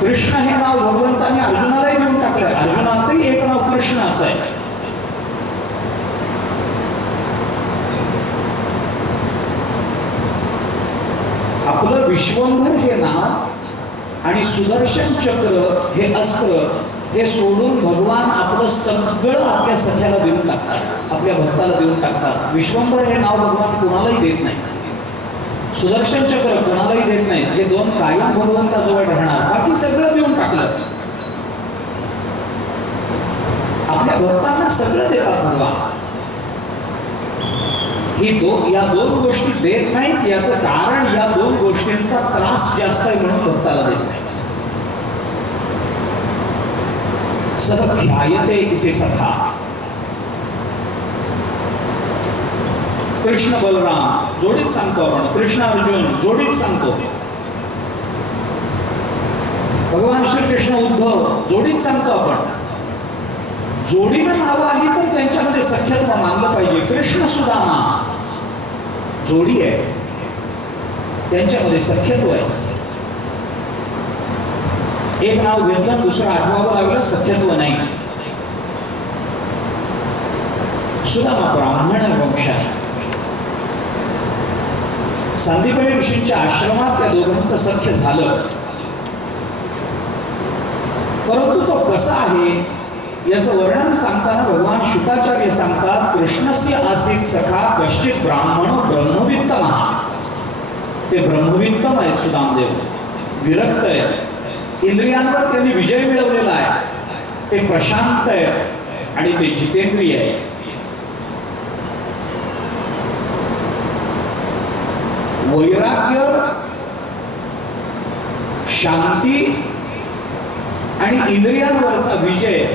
कृष्ण हे नाव भगवंताने अर्जुनालाही देऊन टाकलं. अर्जुनाचंही एक नाव कृष्ण असं आहे. आपलं विश्वंभर हे नाव आणि सुदर्शन चक्र हे अस्त्र हे सोडून भगवान आपलं सगळं आपल्या सख्याला देऊन टाकतात, आपल्या भक्ताला देऊन टाकतात. विश्वंभर हे नाव भगवान कोणालाही देत नाही, सुदर्शन चक्र कोणालाही देत नाही. हे दोन कायम भगवंताजवळ राहणार, बाकी सगळं देऊन टाकलं. आपल्या भक्तांना सगळं देतात भगवान. या दोन गोष्टी देत नाहीत, याचं कारण या दोन गोष्टींचा त्रास जास्त आहे म्हणून भक्ताला देत नाही. सह ख्यायते इति सखा. कृष्ण बलराम जोडीत सांगतो आपण, कृष्ण अर्जुन जोडीत सांगतो, भगवान श्रीकृष्ण उद्धव जोडीत सांगतो आपण. जोडीनं नावं आली तर त्यांच्यामध्ये सख्यत्व मानलं पाहिजे. कृष्ण सुदामा जोडी आहे, त्यांच्यामध्ये सख्यत्व आहे. एक नाव घेतलं दुसरं आठवावं लागलं, सख्यत्व नाही. सुदामा ब्राह्मण वंश आहे. सांदीपनी ऋषींच्या आश्रमात त्या दोघांचं सख्य झालं, परंतु तो कसा आहे याचं वर्णन सांगताना भगवान शुकाचार्य सांगतात, कृष्णस्य आसीत सखा कश्चित ब्राह्मणो ब्रह्मवित्तम. ते ब्रह्मवित्तम आहेत सुदामदेव, विरक्त आहेत, इंद्रियांवर त्यांनी विजय मिळवलेला आहे, ते प्रशांत आहे आणि ते जितेंद्रिय आहे. वैराग्य, शांती आणि इंद्रियांवरचा विजय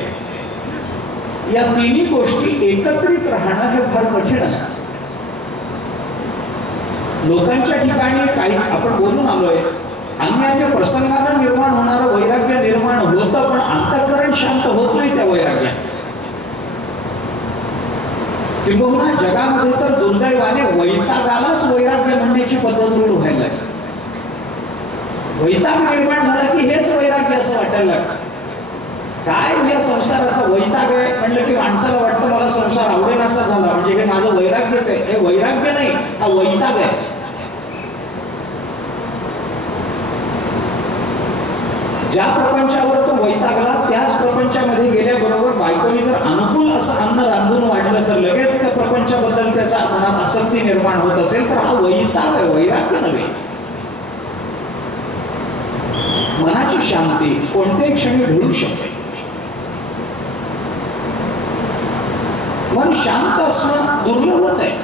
या तिन्ही गोष्टी एकत्रित राहणं हे फार कठीण असतं. लोकांच्या ठिकाणी काही आपण बोलून आलोय, अन्य प्रसंगानं निर्माण होणारं वैराग्य निर्माण होतं, पण अंतःकरण शांत होत नाही त्या वैराग्याने. किंबहुना जगामध्ये तर दुर्दैवाने वैतागालाच वैराग्य म्हणण्याची पद्धत रूढ व्हायला लागली. वैताग निर्माण झाला की हेच वैराग्य असं वाटायला लागतं. काय या संसाराचा वैताग आहे म्हणलं की माणसाला वाटतं मला संसार आवडेल असा झाला म्हणजे हे माझं वैराग्यच आहे. हे वैराग्य नाही, हा वैताग आहे. ज्या प्रपंचावर तो वैतागला त्याच प्रपंचामध्ये गेल्याबरोबर बायकोनी जर अनुकूल असं अन्न रांधून वाढलं तर लगेच त्या प्रपंचाबद्दल त्याचा मनात आसक्ती निर्माण होत असेल तर हा वैताग आहे, वैराग्य नव्हे. मनाची शांती कोणत्याही क्षणी घडू शकते. मन शांत असणं दुर्लभच आहे.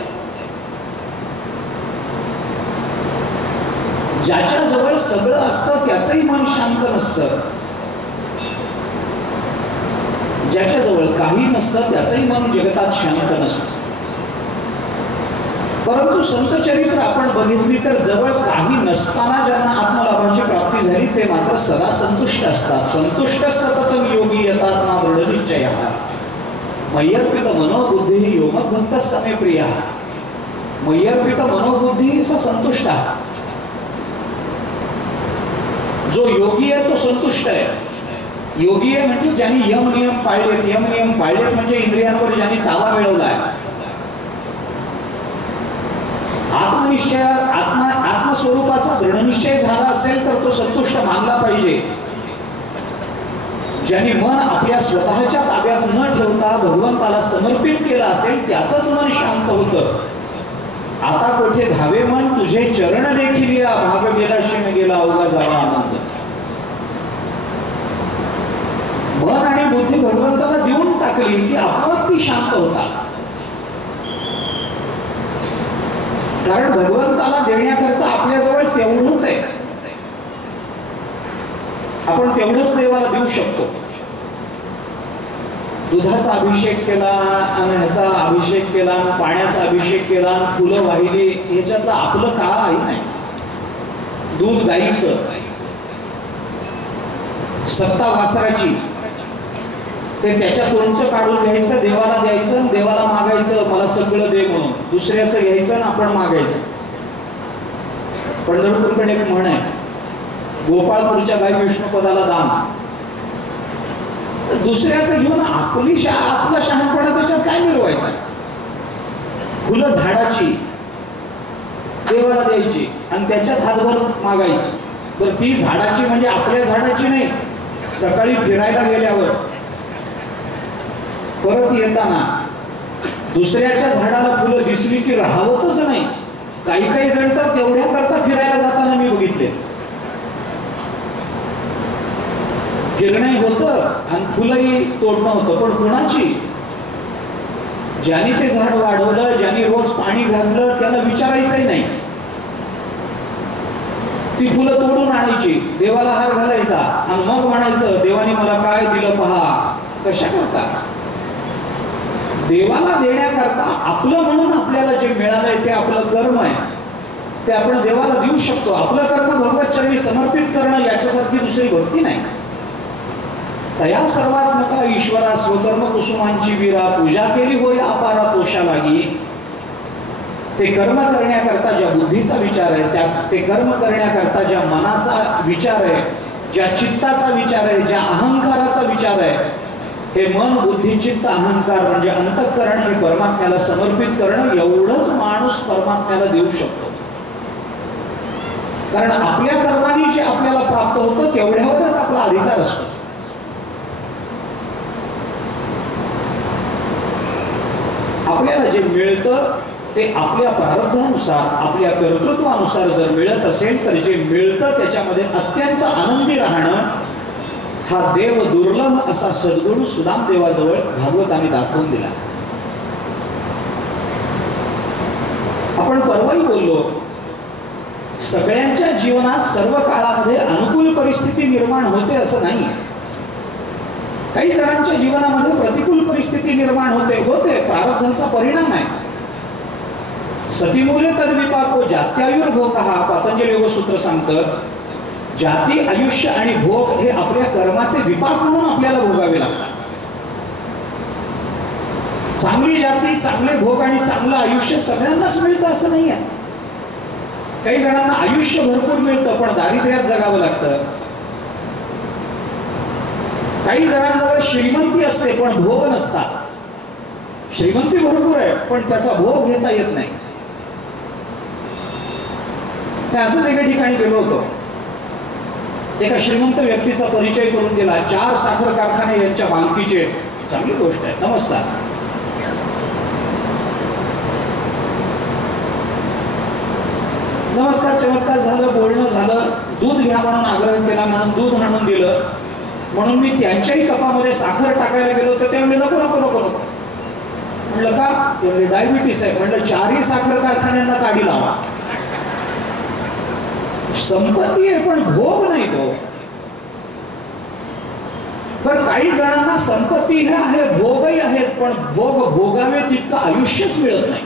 ज्याच्याजवळ सगळं असतं त्याचंही मन शांत नसतं, ज्याच्याजवळ काही नसतं त्याचंही मन जगतात शांत नसतं. परंतु संत चरित्र आपण बघितली तर जवळ काही नसताना ज्यांना आत्मलाभाची प्राप्ती झाली ते मात्र सदा संतुष्ट असतात. संतुष्ट सततम योगी यथात्मा दृढ निश्चय मय्यर्पित मनोबुद्धी योमभक्त समे प्रिय. मय्यर्पित मनोबुद्धी स संतुष्ट. जो योगी आहे तो संतुष्ट आहे. योगी आहे म्हणजे ज्यांनी यम नियम पाळलेत. यम नियम पाळलेत म्हणजे इंद्रियांवर ज्यांनी ताबा मिळवला आहे. आत्मनिश्चय आत्मस्वरूपाचा दृढनिश्चय झाला असेल तर तो संतुष्ट मानला पाहिजे. ज्यांनी मन आपल्या स्वतःच्या ताब्यात न ठेवता भगवंताला समर्पित केलं असेल त्याचंच मन शांत होतं. आता कोठे धावे मन तुझे चरण देखील या भाग गेला शिण गेला अवघा जावा आनंद. मन आणि बुद्धी भगवंताला देऊन टाकली की आपोआप ती शांत होतात. कारण भगवंताला देण्याकरता आपल्याजवळ तेवढंच आहे. आपण तेवढंच देवाला देऊ शकतो. दुधाचा अभिषेक केला आणि ह्याचा अभिषेक केला, पाण्याचा अभिषेक केला, फुलं वाहिली, ह्याच्यातलं आपलं काही नाही. दूध गाईचं, सत्ता वासराची, ते त्याच्या लोणचं काढून घ्यायचं, देवाला द्यायचं, देवाला मागायचं मला सगळं दे म्हणून. दुसऱ्याचं घ्यायचं आणि आपण मागायचं. पंढरपूरकडे एक म्हण आहे, गोपाळपूरच्या गाई विष्णुपदाला दान, दुसऱ्याचं घेऊन आपला शहाणपणा त्याच्यात काय मिळवायचा? फुलं झाडाची देवाला द्यायची आणि त्याच्यात हातभर मागायचं. तर ती झाडाची म्हणजे आपल्या झाडाची नाही. सकाळी फिरायला गेल्यावर परत येताना दुसऱ्याच्या झाडाला फुलं दिसली की राहवतच नाही. काही काही जण तर तेवढ्या करता फिरायला जाताना मी बघितले, फिरणंही होतं आणि फुलंही तोडणं होतं. पण कुणाची? ज्याने ते झाड वाढवलं, ज्याने रोज पाणी घातलं, त्याला विचारायचंही नाही. ती फुलं तोडून आणायची, देवाला हार घालायचा आणि मग म्हणायचं देवाने मला काय दिलं पहा. कशा करता? देवाला देण्याकरता आपलं म्हणून आपल्याला जे मिळालंय ते आपलं कर्म आहे, ते आपण देवाला देऊ शकतो. आपलं कर्म भगवत चरणी समर्पित करणं याच्यासारखी दुसरी भक्ती नाही. तया सर्वात्मका ईश्वरा स्वकर्म कुसुमांची वीरा पूजा केली होय अपारा तोषा लागी. ते कर्म करण्याकरता ज्या बुद्धीचा विचार आहे, ते कर्म करण्याकरता ज्या मनाचा विचार आहे, ज्या चित्ताचा विचार आहे, ज्या अहंकाराचा विचार आहे, हे मन बुद्धी चित्त अहंकार म्हणजे अंतःकरण हे परमात्म्याला समर्पित करणं, एवढंच माणूस परमात्म्याला देऊ शकतो. कारण आपल्या कर्माने जे आपल्याला प्राप्त होतं तेवढ्यावरच आपला अधिकार असतो. आपल्याला जे मिळतं ते आपल्या प्रारब्धानुसार, आपल्या कर्तृत्वानुसार जर मिळत असेल तर जे मिळतं त्याच्यामध्ये अत्यंत आनंदी राहणं हा देव दुर्लभ असा सद्गुण सुदामदेवाजवळ भागवताने दाखवून दिला. आपण परवाही बोललो, सगळ्यांच्या जीवनात सर्व काळामध्ये अनुकूल परिस्थिती निर्माण होते असं नाही. काही जणांच्या जीवनामध्ये प्रतिकूल परिस्थिती निर्माण होते प्रारब्धाचा परिणाम आहे. सतीमूले तद्विपाको जात्यायुर्भोग हा पतंजली योगसूत्र सांगतं. जाती, आयुष्य आणि भोग हे आपल्या कर्माचे विपाक म्हणून आपल्याला भोगावे लागतात. चांगली जाती, चांगले भोग आणि चांगलं आयुष्य सगळ्यांनाच मिळतं असं नाही आहे. काही जणांना आयुष्य भरपूर मिळतं पण दारिद्र्यात जगावं लागतं. काही जणांजवळ श्रीमंती असते पण भोग नसतात. श्रीमंती भरपूर आहे पण त्याचा भोग घेता येत नाही. असंच एका ठिकाणी गेलो होतो. एका श्रीमंत व्यक्तीचा परिचय करून दिला. 4 साखर कारखाने यांच्या मालकीचे. चांगली गोष्ट आहे. नमस्कार. नमस्कार चमत्कार झालं, बोलणं झालं. दूध घ्या म्हणून आग्रह केला, म्हणून दूध आणून दिलं. म्हणून मी त्यांच्याही कपामध्ये साखर टाकायला गेलो तर ते म्हणले नको नको नको नको. म्हणलं का? ते म्हणले डायबिटीस आहे. म्हणलं 4ही साखर कारखान्यांना काढी लावा. संपत्ती आहे पण भोग नाही तो. पण काही जणांना संपत्ती हे आहे, भोगही आहेत पण भोगावे तितकं आयुष्यच मिळत नाही.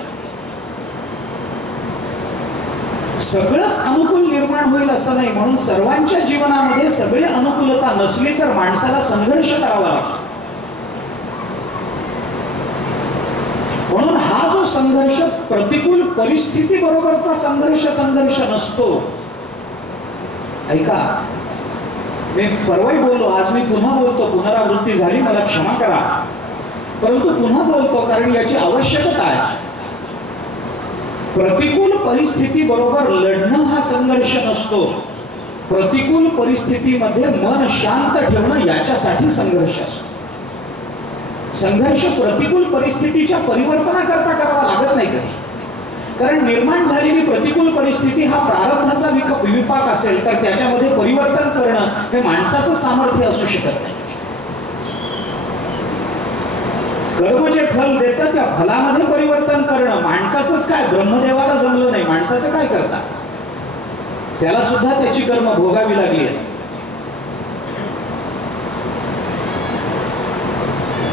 सगळंच अनुकूल निर्माण होईल असं नाही. म्हणून सर्वांच्या जीवनामध्ये सगळी अनुकूलता नसली तर माणसाला संघर्ष करावा लागतो. म्हणून हा जो संघर्ष प्रतिकूल परिस्थिती बरोबरचा संघर्ष नसतो. ऐका, मी परवाही बोललो, आज मी पुन्हा बोलतो. पुनरावृत्ती झाली, मला क्षमा करा, परंतु पुन्हा बोलतो कारण याची आवश्यकता आहे. प्रतिकूल परिस्थिती बरोबर लढणं हा संघर्ष नसतो. प्रतिकूल परिस्थितीमध्ये मन शांत ठेवणं याच्यासाठी संघर्ष असतो. संघर्ष प्रतिकूल परिस्थितीच्या परिवर्तनाकरता करावा लागत नाही कधी. कारण निर्माण झालेली प्रतिकूल परिस्थिती हा प्रारब्धाचा विपाक असेल तर त्याच्यामध्ये परिवर्तन करणं हे माणसाचं सामर्थ्य असू शकत नाही. कर्म जे फल देतं त्या फलामध्ये परिवर्तन करणं माणसाचंच काय, ब्रह्मदेवाला जमलं नाही. माणसाचं काय करता? त्याला सुद्धा त्याची कर्म भोगावी लागली आहेत.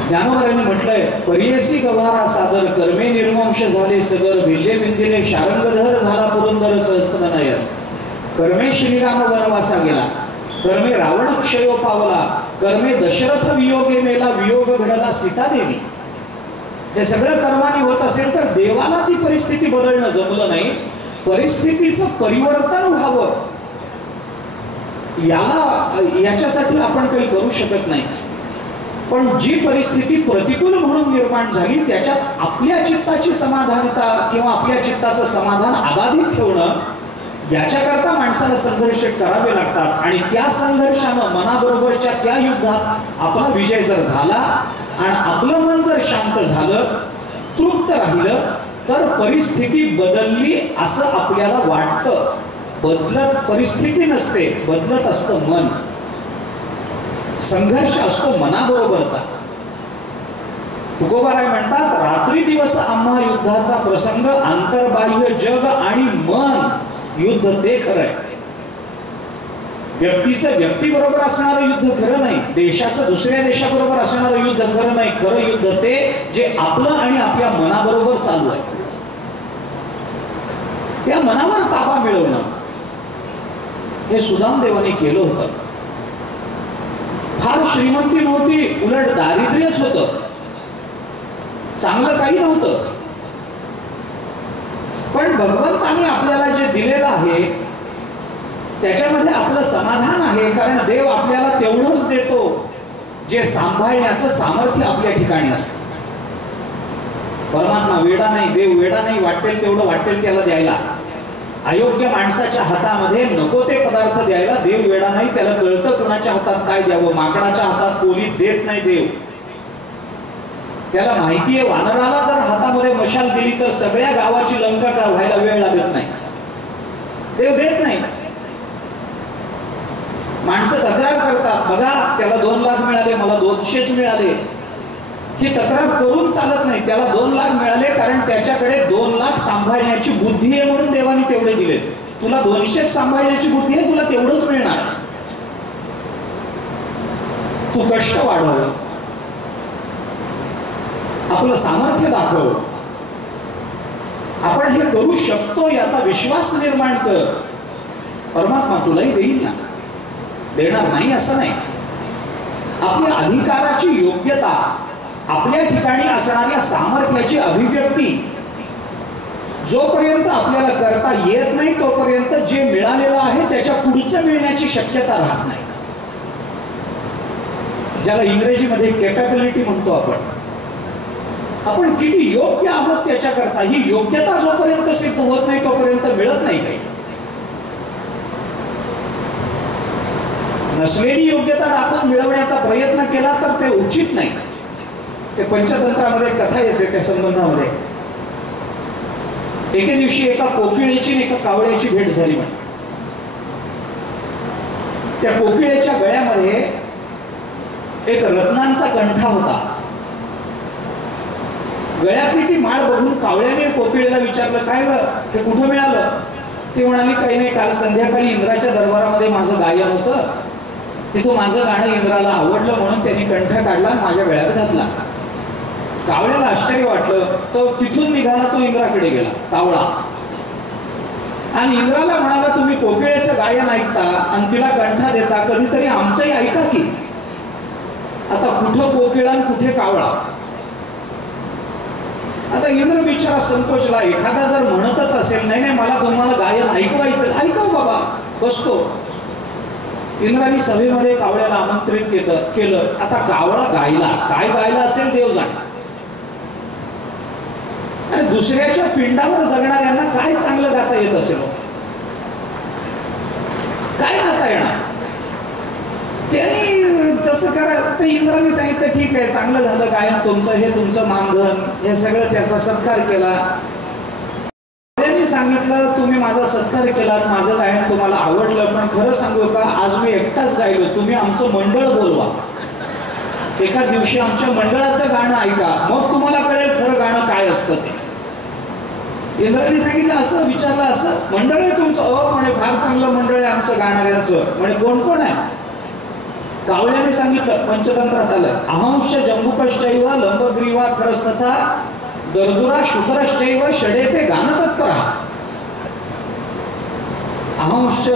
ज्ञानोबरांनी म्हटलंय, परियसी गवारा सादर कर्मे निर्वंश झाले सगर भिल्ले बिंदिले शारंगधर झाला पुरंदर सहस्त्रनयन. कर्मे श्रीराम वनवासा गेला, कर्मे रावण क्षयो पावला, कर्मे दशरथ वियोगे मेला, वियोग घडला सीतादेवी. हे सगळं कर्माने होत असेल तर देवाला ती परिस्थिती बदलणं जमलं नाही. परिस्थितीचं परिवर्तन व्हावं याच्यासाठी आपण काही करू शकत नाही. पण जी परिस्थिती प्रतिकूल म्हणून निर्माण झाली त्याच्यात आपल्या चित्ताची समाधानता किंवा आपल्या चित्ताचं समाधान अबाधित ठेवणं, याच्याकरता माणसाला संघर्ष करावे लागतात. आणि त्या संघर्षानं मनाबरोबरच्या त्या युद्धात आपला विजय जर झाला आणि आपलं मन जर शांत झालं, तृप्त राहिलं, तर परिस्थिती बदलली असं आपल्याला वाटतं. बदलत परिस्थिती नसते, बदलत असतं मन. संघर्ष असतो मनाबरोबरचा. तुकोबाराय म्हणतात, रात्री दिवस आम्हा युद्धाचा प्रसंग, आंतरबाह्य जग आणि मन युद्ध ते खरंय. व्यक्तीचं व्यक्तीबरोबर असणारं युद्ध खरं नाही, देशाचं दुसऱ्या देशाबरोबर असणारं युद्ध खरं नाही. खरं युद्ध ते जे आपलं आणि आपल्या मनाबरोबर चालू आहे. त्या मनावर ताबा मिळवणं हे सुदामदेवाने केलं होतं. फार श्रीमंती नव्हती, उलट दारिद्र्यच होतं, चांगलं काही नव्हतं. पण भगवंताने आपल्याला जे दिलेलं आहे त्याच्यामध्ये आपलं समाधान आहे. कारण देव आपल्याला तेवढंच देतो जे सांभाळण्याचं सामर्थ्य आपल्या ठिकाणी असतं. परमात्मा वेडा नाही, देव वेडा नाही, वाटेल तेवढं वाटेल त्याला द्यायला. अयोग्य माणसाच्या हातामध्ये नको ते पदार्थ द्यायला देव वेडा नाही. त्याला कळतं कोणाच्या हातात काय द्यावं. माकडाच्या हातात कोली देत नाही देव. त्याला माहिती आहे वानराला जर हातामध्ये मशाल दिली तर सगळ्या गावाची लंका का व्हायला वेळ लागत नाही. देव देत नाही. माणसं तक्रार करतात, बघा त्याला 2 लाख मिळाले, मला 200च मिळाले. ही तक्रार करून चालत नाही. त्याला 2 लाख मिळाले कारण त्याच्याकडे 2 लाख सांभाळण्याची बुद्धी आहे म्हणून देवाने तेवढे दिले. तुला 200 सांभाळण्याची बुद्धी आहे, तुला तेवढंच मिळणार. तू कष्ट वाढव, आपलं सामर्थ्य दाखव, आपण हे करू शकतो याचा विश्वास निर्माण कर. परमात्मा तुलाही देईल ना, देणार नाही असं नाही. आपल्या अधिकाराची योग्यता, आपल्या ठिकाणी असणाऱ्या सामर्थ्याची अभिव्यक्ती जोपर्यंत आपल्याला करता येत नाही तोपर्यंत जे मिळालेलं आहे त्याच्या पुढचं मिळण्याची शक्यता राहत नाही. ज्याला इंग्रजीमध्ये कॅपॅबिलिटी म्हणतो आपण किती योग्य आहोत त्याच्याकरता. ही योग्यता जोपर्यंत सिद्ध होत नाही तोपर्यंत मिळत नाही काही. नसलेली योग्यता दाखवून मिळवण्याचा प्रयत्न केला तर ते उचित नाही. ते पंचतंत्रामध्ये कथा येते त्या संबंधामध्ये. एके दिवशी एका कोकिळेची आणि एका कावळ्याची भेट झाली. त्या कोकिळेच्या गळ्यामध्ये एक रत्नांचा कंठा होता. गळ्यातली ती माळ बघून कावळ्याने कोकिळेला विचारलं, काय ग हे कुठं मिळालं? ती म्हणाली, काही नाही, काल संध्याकाळी इंद्राच्या दरबारामध्ये माझं गायन होतं, तिथं माझं गाणं इंद्राला आवडलं म्हणून त्यांनी कंठ काढला माझ्या गळ्यात घातला. कावळ्याला आश्चर्य वाटलं. तो तिथून निघाला, तो इंद्राकडे गेला कावळा, आणि इंद्राला म्हणाला, तुम्ही कोकिळेचं गायन ऐकता आणि तिला कंठा देता, कधीतरी आमचंही ऐका की. आता कुठं कोकिळा आणि कुठे कावळा. आता इंद्र बिचारा संकोचला. एखादा जर म्हणतच असेल, नाही नाही मला तुम्हाला गायन ऐकवायचं, ऐकाव बाबा, बसतो. इंद्राने सभेमध्ये कावळ्याला आमंत्रित केलं. आता कावळा गायला, काय गायला असेल देव जाणे. आणि दुसऱ्याच्या पिंडावर जगणाऱ्यांना काय चांगलं गाता येत असेल, काय गाता येणार. त्यांनी तसं करा. ते इंद्राने सांगितलं, ठीक आहे, चांगलं झालं गायन तुमचं, हे तुमचं मानधन, हे सगळं त्याचा सत्कार केला. त्यांनी सांगितलं, तुम्ही माझा सत्कार केला, माझं गायन तुम्हाला आवडलं, पण खरं सांगू का, आज मी एकटाच गायलो, तुम्ही आमचं मंडळ बोलवा, एका दिवशी आमच्या मंडळाचं गाणं ऐका, मग तुम्हाला कळेल खरं गाणं काय असतं ते. इंद्राने सांगितलं, असं विचारलं, असं मंडळ आहे तुमचं? म्हणे फार चांगलं मंडळ आहे आमचं गाणाऱ्यांचं. म्हणे कोण कोण आहे? कावळ्याने सांगितलं, पंचतंत्रात आलं, अहंश जंबुकश्चैव लंबग्रीवा खरस्तथा दर्दुरा शुकरश्चैव षडेते गानतत्पर. अहंश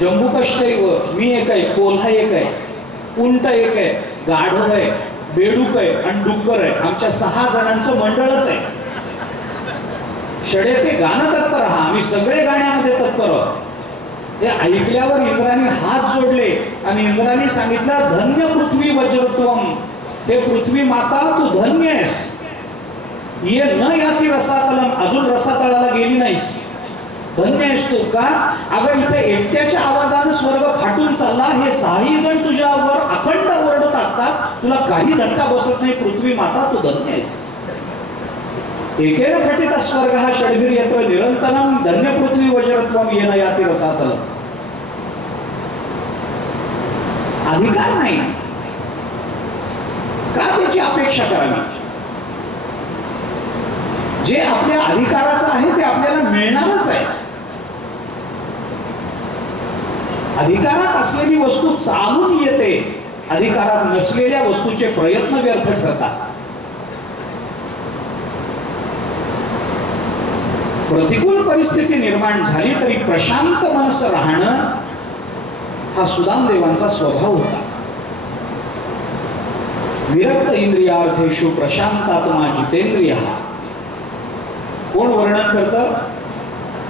जंबुकश्चैव, मी एक आहे, कोल्हा एक आहे, उंट एक आहे, गाढव आहे, बेडूक आहे आणि डुक्कर आहे, आमच्या 6 जणांचं मंडळच आहे. षडेते गानतत्पर, आम्ही सगळे गाण्यामध्ये तत्पर आहोत. हे ऐकल्यावर इंद्राने हात जोडले आणि इंद्राने सांगितलं, धन्य पृथ्वी वज्रत्वम, हे पृथ्वी माता तू धन्य आहेस, ये न याती रसातलम, अजून रसातळाला गेली नाहीस, धन्य आहेस तू. का? अगं इथे एकट्याच्या आवाजाने स्वर्ग फाटून चालला, हे 6 जण तुझ्यावर अखंड ओरडत असतात, तुला काही धक्का बसत नाही, पृथ्वी माता तू धन्य आहेस. एकेन फटित स्वर्ग हा षडवीर यत्र निरंतरम, धन्य पृथ्वी वज्रत्वम येन याती रसातलम. अधिकार नाही का त्याची अपेक्षा करावी? जे आपल्या अधिकाराचं आहे ते आपल्याला मिळणारच आहे. अधिकारात असलेली वस्तू चालून येते, अधिकारात नसलेल्या वस्तूचे प्रयत्न व्यर्थ ठरतात. प्रतिकूल परिस्थिती निर्माण झाली तरी प्रशांत मनस राहणं हा सुदामदेवांचा स्वभाव होता. विरक्त इंद्रियार्थेषु प्रशांतात्मा जितेंद्रिय. कोण वर्णन करतं?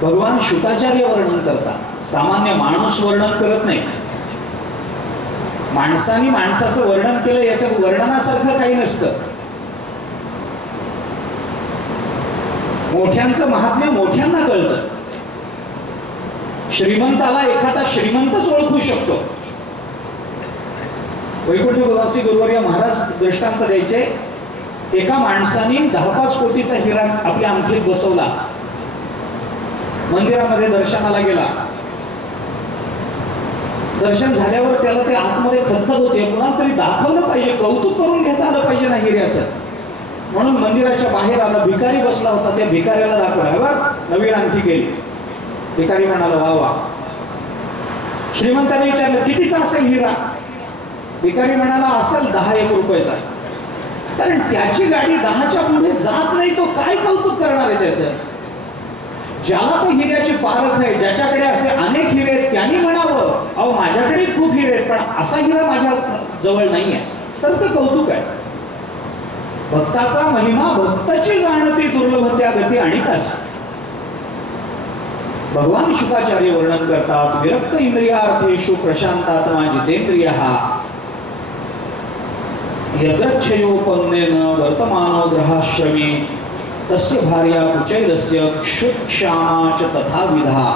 भगवान शुकाचार्य वर्णन करतात. सामान्य माणूस वर्णन करत नाही. माणसाने माणसाचं वर्णन केलं, याच्यात वर्णनासारखं काही नसतं. मोठ्यांचं महात्म्य मोठ्यांना कळतं. श्रीमंताला एखादा श्रीमंतच ओळखू शकतो. वैकुंठ गुरुवासी गुरुवर्य महाराज दृष्टांत द्यायचे. एका माणसाने 10-5 कोटीचा हिरा आपल्या अंगठीत बसवला, मंदिरामध्ये दर्शनाला गेला. दर्शन झाल्यावर त्याला ते आतमध्ये खतखत होते, कुणाला तरी दाखवलं पाहिजे, कौतुक करून घेता आलं पाहिजे ना हिऱ्याचं. म्हणून मंदिराच्या बाहेर आला, भिकारी बसला होता, त्या भिकाऱ्याला दाखवला, बघ नवीन अंगठी गेली. भिकारी म्हणाला, वा वा. श्रीमंताने विचारलं, कितीचा असेल हिरा? भिकारी म्हणाला, असेल 10 रुपयाचा. कारण त्याची गाडी 10च्या पुढे जात नाही, तो काय कौतुक करणार आहे त्याचं? ज्याला तो हिऱ्याची पारख आहे, ज्याच्याकडे असे अनेक हिरे आहेत, त्यांनी म्हणावं, अहो माझ्याकडे खूप हिरे आहेत, पण असा हिरा माझ्या जवळ नाही आहे, तर ते कौतुक आहे. भक्ताचा महिमा भक्ताची जाणती दुर्लभत्या गती आणिकास. भगवान शुकाचार्य वर्णन करतात, विरक्त इंद्रियार्थेषु प्रशांतात्मा जितेंद्रिय यद्रच्छयोपन्नेन वर्तमानो ग्रहाश्रमे तस्य भार्या कुचैलस्य क्षुक्षामा च तथा विधा.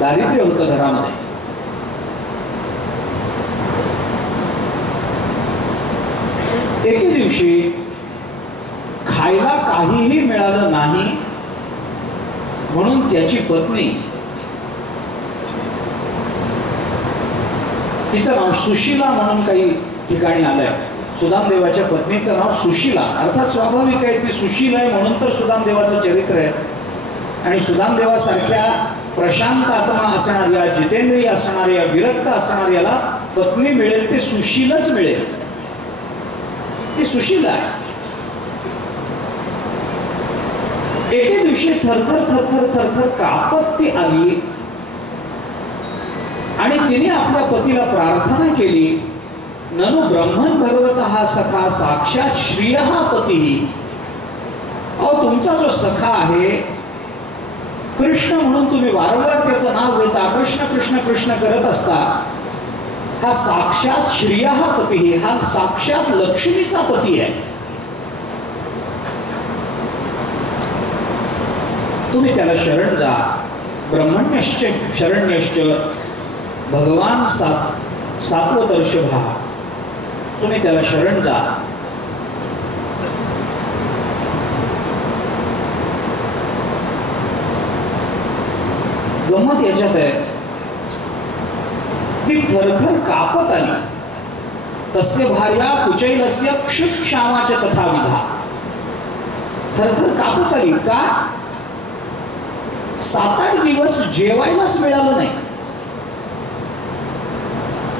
दारिद्र्य होतं घरामध्ये. एके दिवशी खायला काहीही मिळालं नाही म्हणून त्याची पत्नी, तिचं नाव सुशीला म्हणून काही ठिकाणी आलंय. सुदामदेवाच्या पत्नीचं नाव सुशीला, अर्थात स्वाभाविक आहे, ती सुशील आहे म्हणून तर सुदामदेवाचं चरित्र आहे. आणि सुदामदेवासारख्या प्रशांत आत्मा असणाऱ्या, जितेंद्रिय असणाऱ्या, विरक्त असणाऱ्याला पत्नी मिळेल ते सुशीलच मिळेल. ती सुशीला आहे. एके दिवशी थरथर थरथर थरथर कापत ती आली आणि तिने आपल्या पतीला प्रार्थना केली, ननु ब्रह्मन भगवतः सखा साक्षात श्रियः पती. अहो तुमचा जो सखा आहे कृष्ण म्हणून तुम्ही वारंवार त्याचं नाव घेता, कृष्ण कृष्ण कृष्ण करत असता, हा साक्षात श्रियः पती, हा साक्षात लक्ष्मीचा पती आहे. तुम्ही त्याला शरण जा. ब्रह्मण्यश्च शरण्यश्च भगवान सात्वतर्षभा. तुम्ही त्याला शरण जा. गंमत याच्यात आहे की थरथर कापत आली. तस्य भार्या कुचैलस्य क्षुक्षामाच तथा विधा. थरथर कापत आली का? 7-8 दिवस जेवायलाच मिळालं नाही.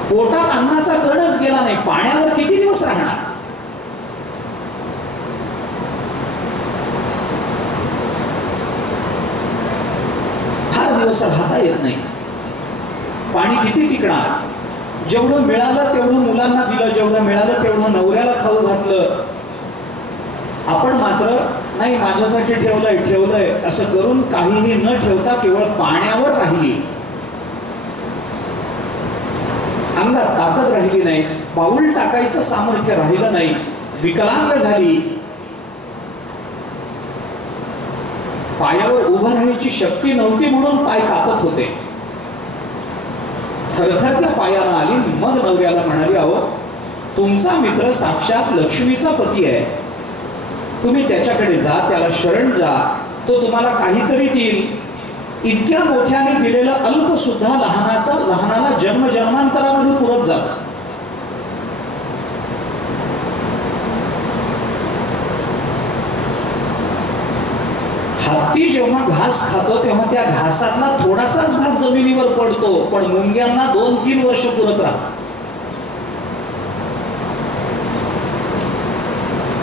पोटात अन्नाचा कणच गेला नाही. पाण्यावर किती दिवस राहणार? फार दिवस राहता येत नाही. पाणी किती टिकणार? जेवढं मिळालं तेवढं मुलांना दिलं, जेवढं मिळालं तेवढं नवऱ्याला खाऊ घातलं. आपण मात्र नाही, माझ्यासाठी ठेवलंय असं करून काहीही न ठेवता केवळ पाण्यावर राहिली. अंगात ताकद राहिली नाही, पाऊल टाकायचं सामर्थ्य राहिलं नाही, विकलांग झाली, पायावर उभं राहायची शक्ती नव्हती म्हणून पाय कापत होते. थरथर त्या पायानं आली. मग नवऱ्याला म्हणाली, अहो तुमचा मित्र साक्षात लक्ष्मीचा पती आहे, तुम्ही त्याच्याकडे जा, त्याला शरण जा, तो तुम्हाला काहीतरी देईल. इतक्या मोठ्याने दिलेलं अल्प सुद्धा लहानाला जन्म जन्मांतरामध्ये पुरत जात. हत्ती जेव्हा घास खातो तेव्हा त्या घासातला थोडासाच भाग जमिनीवर पडतो, पण मुंग्यांना 2-3 वर्ष पुरत राहतात.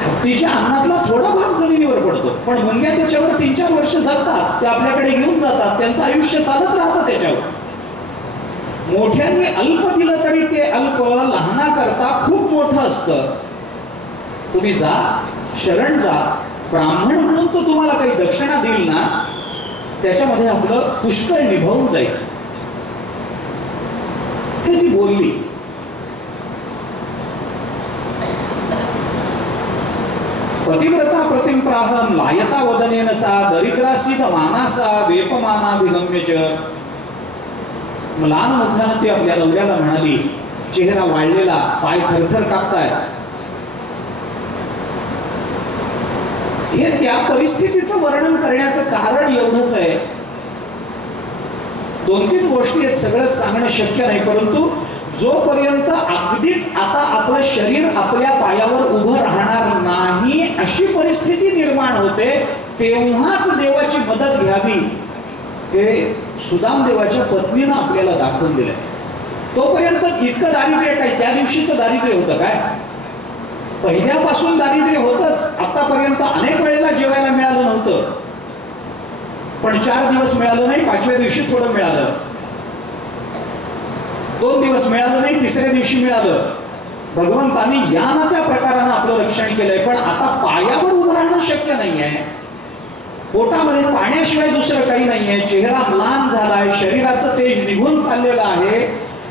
हत्तीच्या अन्नातला थोडा भाग जमिनीवर पडतो, पण मुंग्या त्याच्यावर 3-4 वर्ष जगतात, ते आपल्याकडे घेऊन जातात, त्यांचं आयुष्य चालत राहतं त्याच्यावर. मोठ्यांनी अल्प दिलं तरी ते अल्प लहानाकरता खूप मोठं असतं. तुम्ही जा, शरण जा, ब्राह्मण म्हणून तो तुम्हाला काही दक्षिणा देईल ना, त्याच्यामध्ये आपलं पुष्कळ निभावून जाईल. हे ती बोलली. पतिव्रता प्रतिम्प्राहं लायता वदनेन सा दरिद्रासीत मानासा वेपमानाभिगम्यच. लहान मुखानं ती आपल्या नवऱ्याला म्हणाली, चेहरा वाळलेला, पाय थरथर कापताय. हे त्या परिस्थितीचं वर्णन करण्याचं कारण एवढंच आहे. 2-3 गोष्टी आहेत, सगळंच सांगणं शक्य नाही, परंतु जोपर्यंत अगदीच आता आपलं शरीर आपल्या पायावर उभं राहणार नाही अशी परिस्थिती निर्माण होते, तेव्हाच देवाची मदत घ्यावी हे सुदाम देवाच्या पत्नीनं आपल्याला दाखवून दिलंय. तोपर्यंत इतकं दारिद्र्य काय, त्या दिवशीचं दारिद्र्य होतं काय? पहिल्यापासून दारिद्र्य होतच. आतापर्यंत अनेक वेळेला जेवायला मिळालं नव्हतं, पण 4 दिवस मिळालं नाही, 5व्या दिवशी थोडं मिळालं, 2 दिवस मिळालं नाही, 3ऱ्या दिवशी मिळालं. भगवंतानी या ना त्या प्रकारानं आपलं रक्षण केलंय. पण आता पायावर उभं राहणं शक्य नाहीये, पोटामध्ये पाण्याशिवाय दुसरं काही नाहीये, चेहरा म्लान झालाय, शरीराचं तेज निघून चाललेलं आहे,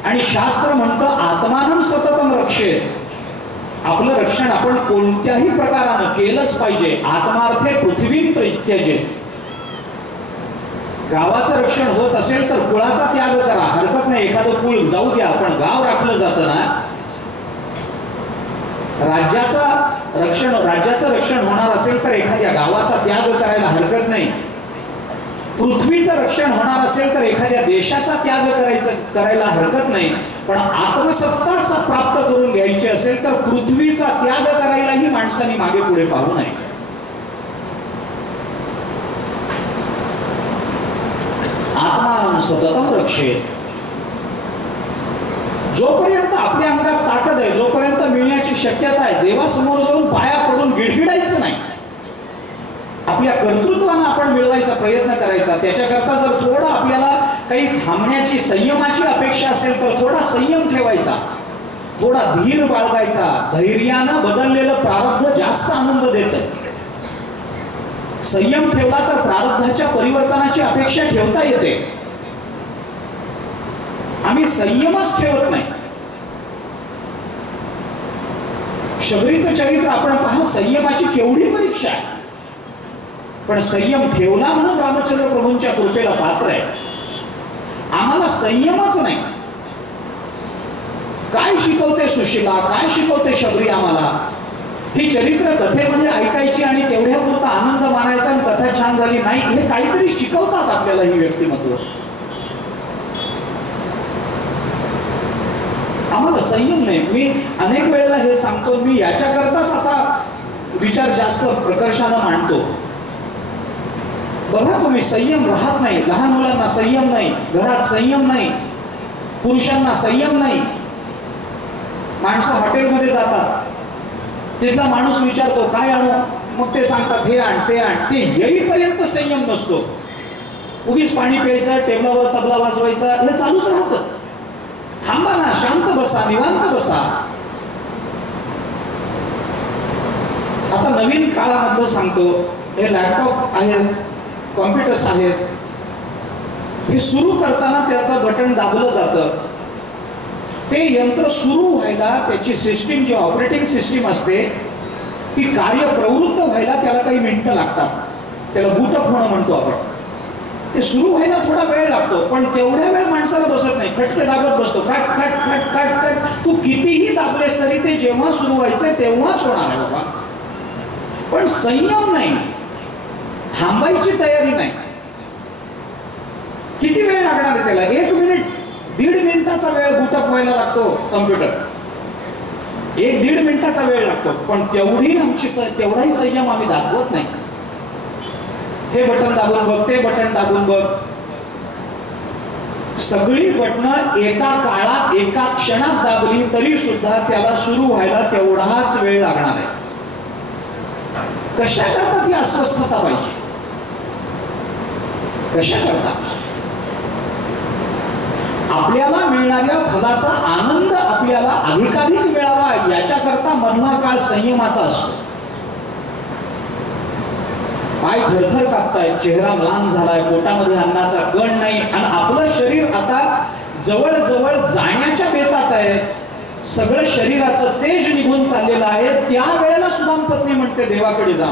आणि शास्त्र म्हणतं आत्मानं सततम रक्षेत. आपलं रक्षण आपण कोणत्याही प्रकारानं केलंच पाहिजे. आत्मार्थे पृथ्वी त्यजेत. गावाचं रक्षण होत असेल तर कुळाचा त्याग करा, हरकत नाही, एखादं कुळ जाऊ द्या, पण गाव राखलं जातं ना. राज्याचं रक्षण होणार असेल तर एखाद्या गावाचा त्याग करायला हरकत नाही. पृथ्वीचं रक्षण होणार असेल तर एखाद्या देशाचा त्याग करायला हरकत नाही. पण आत्मसत्ता प्राप्त करून घ्यायची असेल तर पृथ्वीचा त्याग करायलाही माणसांनी मागे पुढे पाहू नये. आत्मा सततम रक्षेत. जोपर्यंत आपल्या अंगात ताकद आहे, जोपर्यंत मिळण्याची शक्यता आहे, देवासमोर जाऊन पाया पडून गिडगिडायचं नाही. आपल्या कर्तृत्वानं आपण मिळवायचा प्रयत्न करायचा. त्याच्याकरता जर थोडं आपल्याला काही थांबण्याची, संयमाची अपेक्षा असेल तर थोडा संयम ठेवायचा, थोडा धीर बाळगायचा. धैर्यानं बदललेलं प्रारब्ध जास्त आनंद देतं. संयम ठेवला तर प्रारब्धाच्या परिवर्तनाची अपेक्षा ठेवता येते. आम्ही संयमच ठेवत नाही. शबरीचं चरित्र आपण पहा, संयमाची केवढी परीक्षा आहे, पण संयम ठेवला म्हणून रामचंद्र प्रभूंच्या कृपेला पात्र आहे. आम्हाला संयमच नाही. काय शिकवते सुशीला, काय शिकवते शबरी आम्हाला? ही चरित्र कथेमध्ये ऐकायची आणि तेवढ्यापुरता आनंद मानायचा आणि कथा छान झाली नाही, हे काहीतरी शिकवतात आपल्याला ही व्यक्तिमत्व. आम्हाला संयम नाही. मी अनेक वेळेला हे सांगतो, मी याच्याकरताच आता विचार जास्त प्रकर्षानं मांडतो. बघा तुम्ही, संयम राहत नाही. लहान मुलांना संयम नाही, घरात संयम नाही, पुरुषांना संयम नाही. माणसं हॉटेलमध्ये जातात, तिथला माणूस विचारतो काय आणू, मग ते सांगतात हे आण ते आण. ते येईपर्यंत संयम नसतो. उगीच पाणी प्यायचं, टेबलावर तबला वाजवायचा, हे चालूच राहतं. थांबा ना, शांत बसा, निवांत बसा. आता नवीन काळामधलं सांगतो, हे लॅपटॉप आहेत, कॉम्प्युटर्स आहेत, हे सुरू करताना त्याचं बटन दाबलं जातं. ते यंत्र सुरू व्हायला त्याची सिस्टीम, जी ऑपरेटिंग सिस्टीम असते ती कार्यप्रवृत्त व्हायला त्याला काही मिनिटं लागतात. त्याला बूटअप होणं म्हणतो आपण. ते सुरू व्हायला थोडा वेळ लागतो, पण तेवढ्या वेळ माणसाला बसत नाही, खटके दाबत बसतो. खट खट खट खट खट. तू कितीही दाबलेस तरी ते जेव्हा सुरू व्हायचंय तेव्हाच होणार आहे बाबा. पण संयम नाही, थांबायची तयारी नाही. किती वेळ लागणार आहे त्याला? 1 मिनिट, 1.5 मिनिटाचा वेळ बूटअप व्हायला लागतो कम्प्युटर. 1-1.5 मिनिटाचा वेळ लागतो, पण तेवढाही संयम आम्ही दाखवत नाही. हे बटन दाबून बघ, ते बटन दाबून बघ. सगळी बटणं एका काळात एका क्षणात दाबली तरी सुद्धा त्याला सुरू व्हायला तेवढाच वेळ लागणार आहे. कशा करता ती अस्वस्थता पाहिजे? कशा करता? आपल्याला मिळणाऱ्या फलाचा आनंद आपल्याला अधिकाधिक मिळावा याच्याकरता मधला काळ संयमाचा असतो. पाय थरथर कापतायत, चेहरा म्लान झालाय, पोटामध्ये अन्नाचा कण नाही आणि आपलं शरीर आता जवळजवळ जाण्याच्या बेतात आहे. सगळं शरीराचं तेज निघून चाललेलं आहे. त्या वेळेला सुदाम पत्नी म्हणते देवाकडे जा.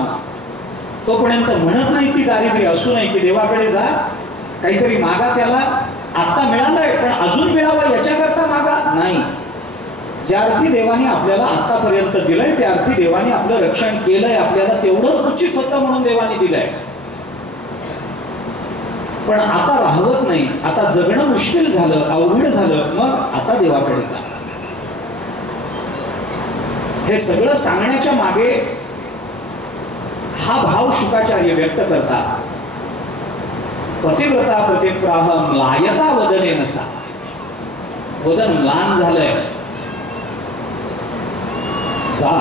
तोपर्यंत म्हणत नाही ती दारिद्र्य असू नये की देवाकडे जा, काहीतरी मागा, त्याला आता मिळालंय पण अजून मिळावं याच्याकरता मागा नाही. ज्या अर्थी देवाने आपल्याला आतापर्यंत दिलंय त्या अर्थी देवाने आपलं रक्षण केलंय, आपल्याला तेवढंच उचित होतं म्हणून देवाने दिलंय. पण आता राहवत नाही, आता जगणं मुश्किल झालं, अवघड झालं, मग आता देवाकडे जा. हे सगळं सांगण्याच्या मागे हा भाव शुकाचार्य व्यक्त करतात. पतिव्रता प्रतिप्राह म्लायता वदने नसा. वदन म्लान झालंय, जा.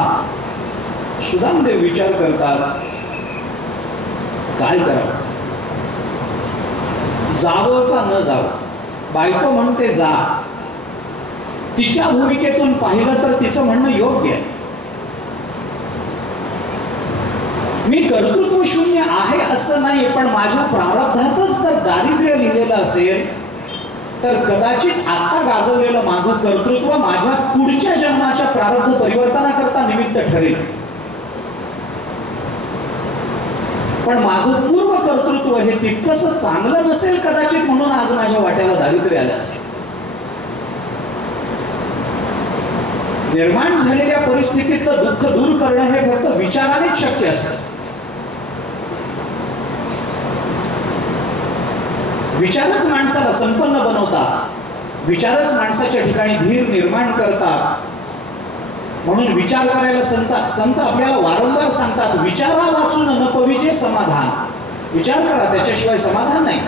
सुदामदेव विचार करतात काय करावं, जावं का न जावं. बायको म्हणते जा. तिच्या भूमिकेतून पाहिलं तर तिचं म्हणणं योग्य आहे. मी कर्तृत्व शून्य आहे असं नाही, पण माझ्या प्रारब्धातच जर दारिद्र्य लिहिलेलं असेल तर कदाचित आता गाजवलेलं माझं कर्तृत्व माझ्या पुढच्या जन्माच्या प्रारब्ध परिवर्तनाकरता निमित्त ठरेल. पण माझं पूर्व कर्तृत्व हे तितकंच चांगलं नसेल कदाचित, म्हणून आज माझ्या वाट्याला दारिद्र्य आलं असेल. निर्माण झालेल्या परिस्थितीतलं दुःख दूर करणं हे फक्त विचारानेच शक्य असतं. विचारच माणसाला संपन्न बनवतात, विचारच माणसाच्या ठिकाणी धीर निर्माण करतात. म्हणून विचार करायला संत आपल्याला वारंवार सांगतात, विचारा वाचून न पविजे समाधान. विचार करा, त्याच्याशिवाय समाधान नाही.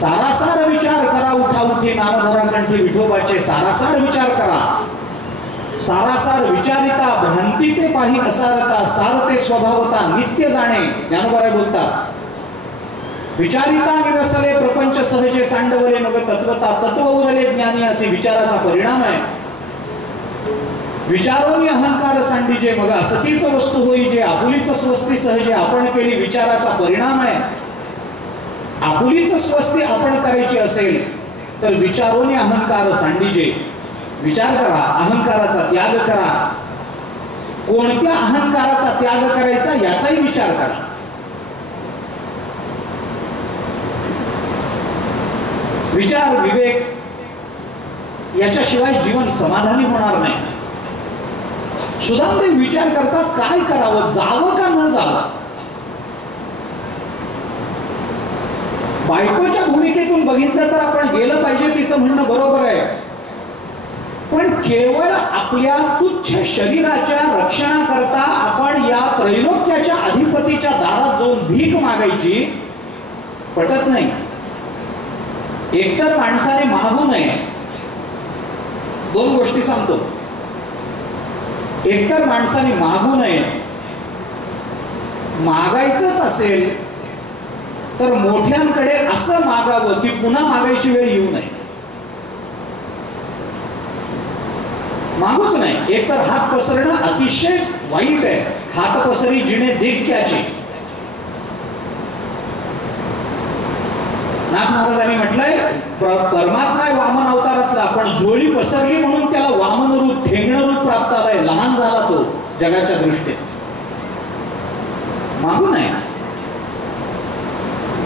सारासार विचार करा, उठा उठी नामधरा कंठी विठोबाचे. सारासार विचार करा, सारासार विचारिता भ्रांती ते पाही असारता. सारते स्वभावता नित्य जाणे. ज्ञानोबा बोलतात, विचारिता निरसले प्रपंच सहजे सांडवले मग तत्वता. तत्व उरले ज्ञानी असे विचाराचा परिणाम आहे. विचारोनी अहंकार सांडीजे मग असतीच वस्तू होई जे. आपुलीच स्वस्ती सहजे आपण केली विचाराचा परिणाम आहे. आपुलीच स्वस्ती आपण करायची असेल तर विचारोनी अहंकार सांडीजे. विचार करा, अहंकाराचा त्याग करा. कोणत्या अहंकाराचा त्याग करायचा याचाही विचार करा. विचार विवेक याच्याशिवाय जीवन समाधानी होणार नाही. सुदामदेव विचार करतात काय करावं, जावं का न जावं. बायकोच्या भूमिकेतून बघितलं तर आपण गेलं पाहिजे, तिचं म्हणणं बरोबर आहे. पण केवळ आपल्या तुच्छ शरीराच्या रक्षणाकरता आपण या त्रैलोक्याच्या अधिपतीच्या दारात जाऊन भीक मागायची पटत नाही. एकतर माणसाने मागू नये. 2 गोष्टी सांगतो. एकतर माणसाने मागू नये. मागायचंच असेल तर मोठ्यांकडे असं मागावं की पुन्हा मागायची वेळ येऊ नये. मागूच नाही. एकतर हात पसरणं अतिशय वाईट आहे. हात पसरी जिणे देख त्याची. नाथ महाराजांनी म्हटलंय परमात्मा वामन अवतारातला, पण झोळी पसरली म्हणून त्याला वामन रूप, ठेंगण रूप प्राप्त आलंय. लहान झाला तो जगाच्या दृष्टीत. मागू नये.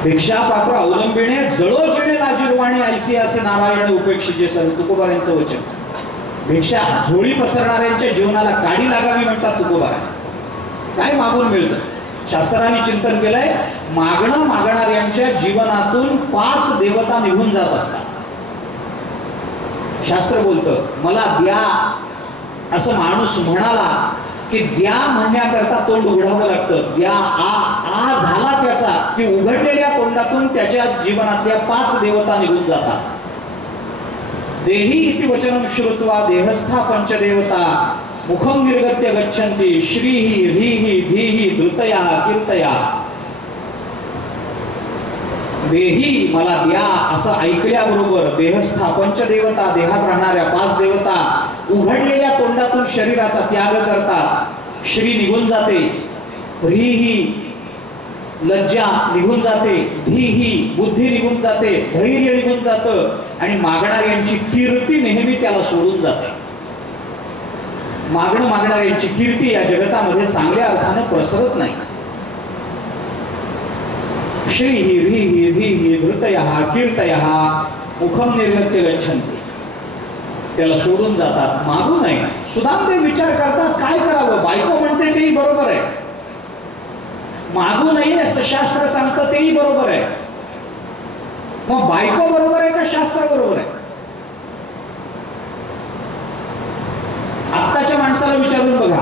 भिक्षा पात्र अवलंबिणे जळो चिणे लाजिरवाणी ऐसी असे नारायण उपेक्षिजे संत तुकोबारांचं वचन. भिक्षा झोळी पसरणाऱ्यांच्या जीवनाला काडी लागावी म्हणतात तुकोबारा. काय मागून मिळतं? शास्त्रांनी चिंतन केलंय, मागणं मागणाऱ्यांच्या जीवनातून 5 देवता निघून जात असतात. शास्त्र बोलतं मला द्या असं माणूस म्हणाला की द्या म्हणण्याकरता तोंड उघडावं लागतं. द्या आ झाला त्याचा की उघडलेल्या तोंडातून त्याच्या जीवनातल्या 5 देवता निघून जातात. देही इति वचनं श्रुत्वा देहस्था पंचदेवता मुखम निर्गत्य गच्छन्ति श्रीहि ह्रीहि धीहि धृतया कीर्तया. देही मला द्या असं ऐकल्याबरोबर देहस्था पंचदेवता, देहात राहणाऱ्या 5 देवता उघडलेल्या तोंडातून शरीराचा त्याग करतात. श्री निघून जाते, ह्रीहि लज्जा निघून जाते, धीहि बुद्धी निघून जाते, धैर्य निघून जातं आणि मागणाऱ्यांची कीर्ती नेहमी त्याला सोडून जाते. मागणाऱ्यांची कीर्ती या जगतामध्ये चांगल्या अर्थाने प्रसरत नाही. श्रीहि ह्रीहि धीहि धृतयः कीर्तयः मुखम निर्गत्य गच्छन्ति. त्याला सोडून जातात. मागू नये. सुदामदेव विचार करतात काय करावं. बायको म्हणते तेही बरोबर आहे, मागू नये असं शास्त्र सांगतं तेही बरोबर आहे. मग बायको बरोबर आहे का शास्त्र बरोबर आहे? आत्ताच्या माणसाला विचारून बघा,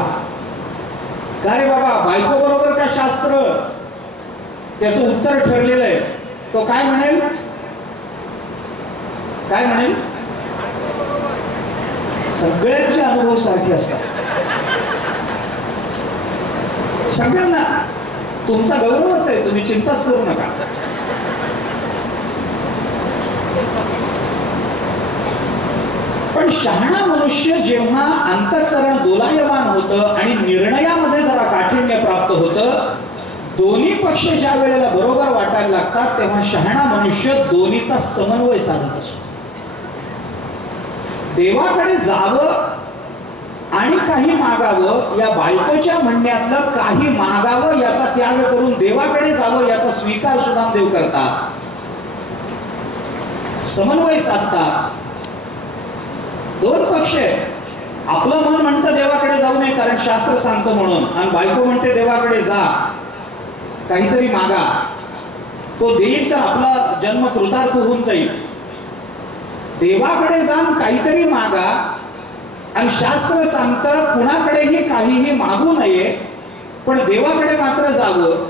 का रे बाबा बायको बरोबर का शास्त्र? त्याचं उत्तर ठरलेलं आहे. तो काय म्हणेल? काय म्हणेल? सगळ्यांचे अनुभव सारखे असतात. सगळ्यांना तुमचा गौरवच आहे, तुम्ही चिंताच करू नका. पण शहाणा मनुष्य जेव्हा अंतःकरण दोलायमान होतं आणि निर्णयामध्ये जरा काठिण्य प्राप्त होतं, दोन्ही पक्ष ज्या वेळेला बरोबर वाटायला लागतात तेव्हा शहाणा मनुष्य दोन्हीचा समन्वय साधत असतो. देवाकडे जावं आणि काही मागावं, या बायकोच्या म्हणण्यातलं काही मागावं याचा त्याग करून देवाकडे जावं याचा स्वीकार सुदामदेव करतात. समन्वय साधतात. 2 पक्ष आहेत. आपलं मन म्हणतं देवाकडे जाऊ नये कारण शास्त्र सांगतं म्हणून, आणि बायको म्हणते देवाकडे जा, काहीतरी मागा, तो देईल तर आपला जन्म कृतार्थ होऊन जाईल. देवाकडे जाऊन काहीतरी मागा आणि शास्त्र सांगतं कुणाकडेही काहीही मागू नये, पण देवाकडे मात्र जावं,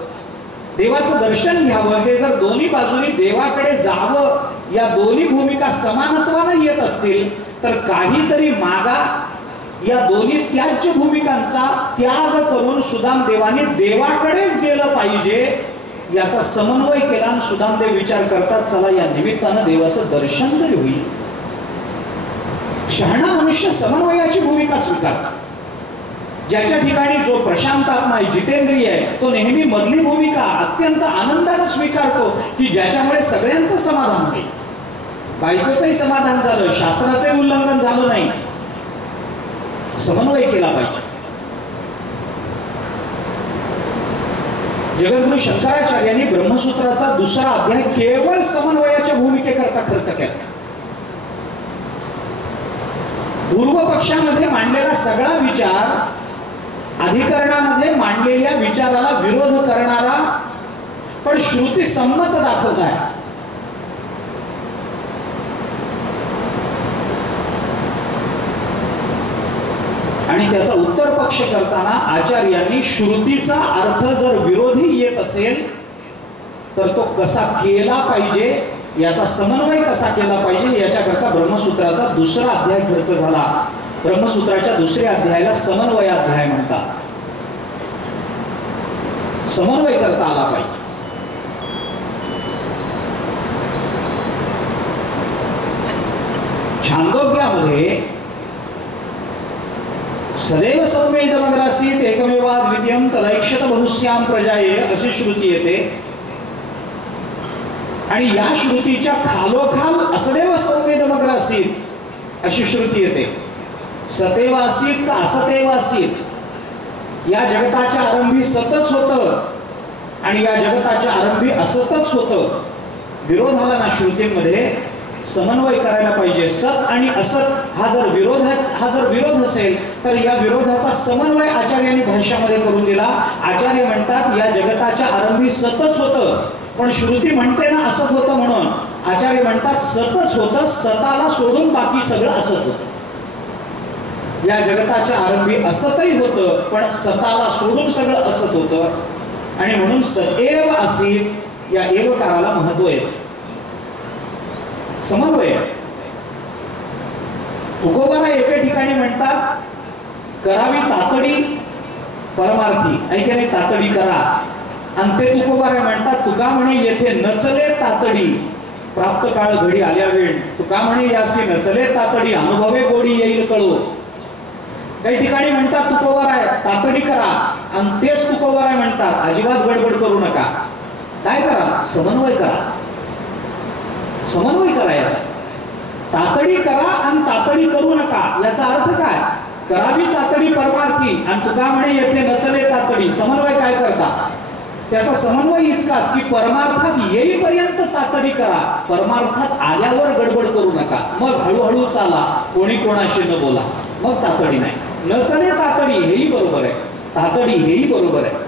देवाचं दर्शन घ्यावं. हे जर दोन्ही बाजूनी देवाकडे जावं या दोन्ही भूमिका समानत्वाने येत असतील तर काहीतरी मागा. या दोन्ही त्याज्य भूमिकांचा त्याग करून सुदामदेवाने देवाकडेच गेलं पाहिजे याचा समन्वय केला. आणि सुदामदेव विचार करतात चला या निमित्तानं देवाचं दर्शन तरी होईल. शहाणा मनुष्य समन्वयाची भूमिका स्वीकारतात. ज्याच्या ठिकाणी जो प्रशांत आत्मा आहे, जितेंद्रिय आहे, तो नेहमी मधली भूमिका अत्यंत आनंदाने स्वीकारतो की ज्याच्यामुळे सगळ्यांचं समाधान होईल. बायकोचंही समाधान झालं, शास्त्राचंही उल्लंघन झालं नाही. समन्वय केला पाहिजे. जगद्गुरु शंकराचार्यांनी ब्रह्मसूत्राचा 2रा अध्याय केवळ समन्वयाच्या भूमिकेकरता खर्च केला. पूर्व पक्षामध्ये मांडलेला सगळा विचार अधिकरणामध्ये मांडलेल्या विचाराला विरोध करणारा पण श्रुती संमत दाखवत आहे. आणि त्याचा उत्तर पक्ष करताना आचार्यांनी श्रुतीचा अर्थ जर विरोधी येत असेल तर तो कसा केला पाहिजे, याचा समन्वय कसा केला पाहिजे याच्याकरता ब्रह्मसूत्राचा 2रा अध्याय खर्च झाला. ब्रह्मसूत्राच्या 2ऱ्या अध्यायाला समन्वय अध्याय म्हणतात. समन्वय करता आला पाहिजे. छांदोग्यामध्ये सदैव सौम्य इदमग्रासीत एकमेवाद्वितीयं तदैक्षत बहुस्यां प्रजाये अशी श्रुती येते. आणि या श्रुतीच्या खालोखाल असदेव सौम्येदमग्र असीत अशी श्रुती येते. सतेव असीत का असतेव असीत, या जगताच्या आरंभी सतच होतं आणि या जगताच्या आरंभी असतच होतं. विरोधाला ना श्रुतींमध्ये समन्वय करायला पाहिजे. सत आणि असत हा जर विरोध असेल तर या विरोधाचा समन्वय आचार्यांनी भाष्यामध्ये करून दिला. आचार्य म्हणतात या जगताच्या आरंभी सतच होतं, पण श्रुती म्हणते ना असत होतं, म्हणून आचार्य म्हणतात सतच होतं, सताला सोडून बाकी सगळं असत होतं. या जगताच्या आरंभी असतही होतं, पण सताला सोडून सगळं असत होतं. आणि म्हणून सतेव असीत या एवकाराला महत्व आहे, समन्वय. तुकोबारा एके ठिकाणी म्हणतात करावी तातडी परमार्थी, ऐकणे तातडी करा. आणि ते तुकोबारा म्हणतात तुका म्हणे येथे नचले तातडी प्राप्त काळ घडी आल्या वेळ. तुका म्हणे यासी नचले तातडी अनुभवे गोडी येईल कळो. काही ठिकाणी म्हणतात तुकोबाराय तातडी करा, आणि तेच तुकोबाराय म्हणतात अजिबात गडबड करू नका. काय करा? समन्वय करा, समन्वय करायचा. तातडी करा आणि तातडी करू नका याचा अर्थ काय? करावी तातडी परमार्थी आणि तुका म्हणे येथे नचले तातडी. समन्वय काय करता? त्याचा समन्वय इतकाच की परमार्थात येईपर्यंत तातडी करा, परमार्थात आल्यावर गडबड करू नका. मग हळूहळू चाला, कोणी कोणाशी न बोला, मग तातडी नाही. नचले तातडी हेही बरोबर आहे, तातडी हेही बरोबर आहे.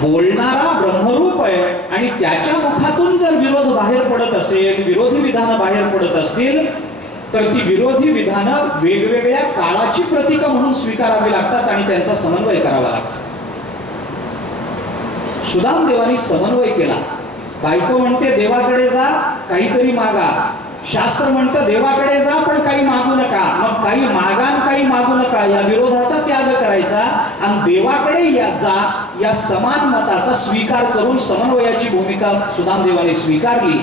बोलणारा ब्रह्मरूप आहे आणि त्याच्या मुखातून जर विरोध बाहेर पडत असेल, विरोधी विधानं बाहेर पडत असतील, तर ती विरोधी विधानं वेगवेगळ्या काळाची प्रतीक म्हणून स्वीकारावी लागतात आणि त्यांचा समन्वय करावा लागतो. सुदामदेवानी समन्वय केला. बायको म्हणते देवाकडे जा, काहीतरी मागा. शास्त्र म्हणतं देवाकडे जा पण काही मागू नका. मग काही मागा आणि काही मागू नका या विरोधाचा त्याग करायचा आणि देवाकडे जा या समान मताचा स्वीकार करून समन्वयाची भूमिका सुदामदेवाने स्वीकारली.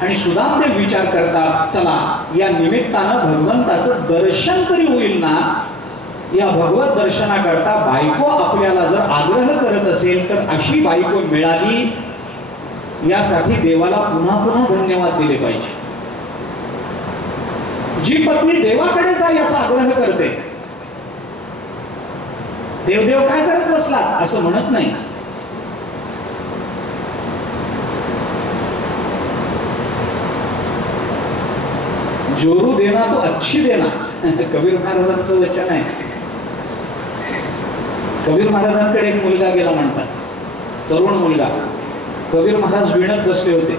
आणि सुदामदेव विचार करतात चला या निमित्तानं भगवंताचं दर्शन तरी होईल ना. या भगवत दर्शनाकरता बायको आपल्याला जर आग्रह करत असेल तर अशी बायको मिळाली यासाठी देवाला पुन्हा पुन्हा धन्यवाद दिले पाहिजे. जी पत्नी देवाकडे जा याचा आग्रह करते, देवदेव काय करत बसला असं म्हणत नाही. जोरू देना तो अच्छी देना, कबीर महाराजांचं वचन आहे. कबीर महाराजांकडे एक मुलगा गेला म्हणतात, तरुण मुलगा. कबीर महाराज विणत बसले होते.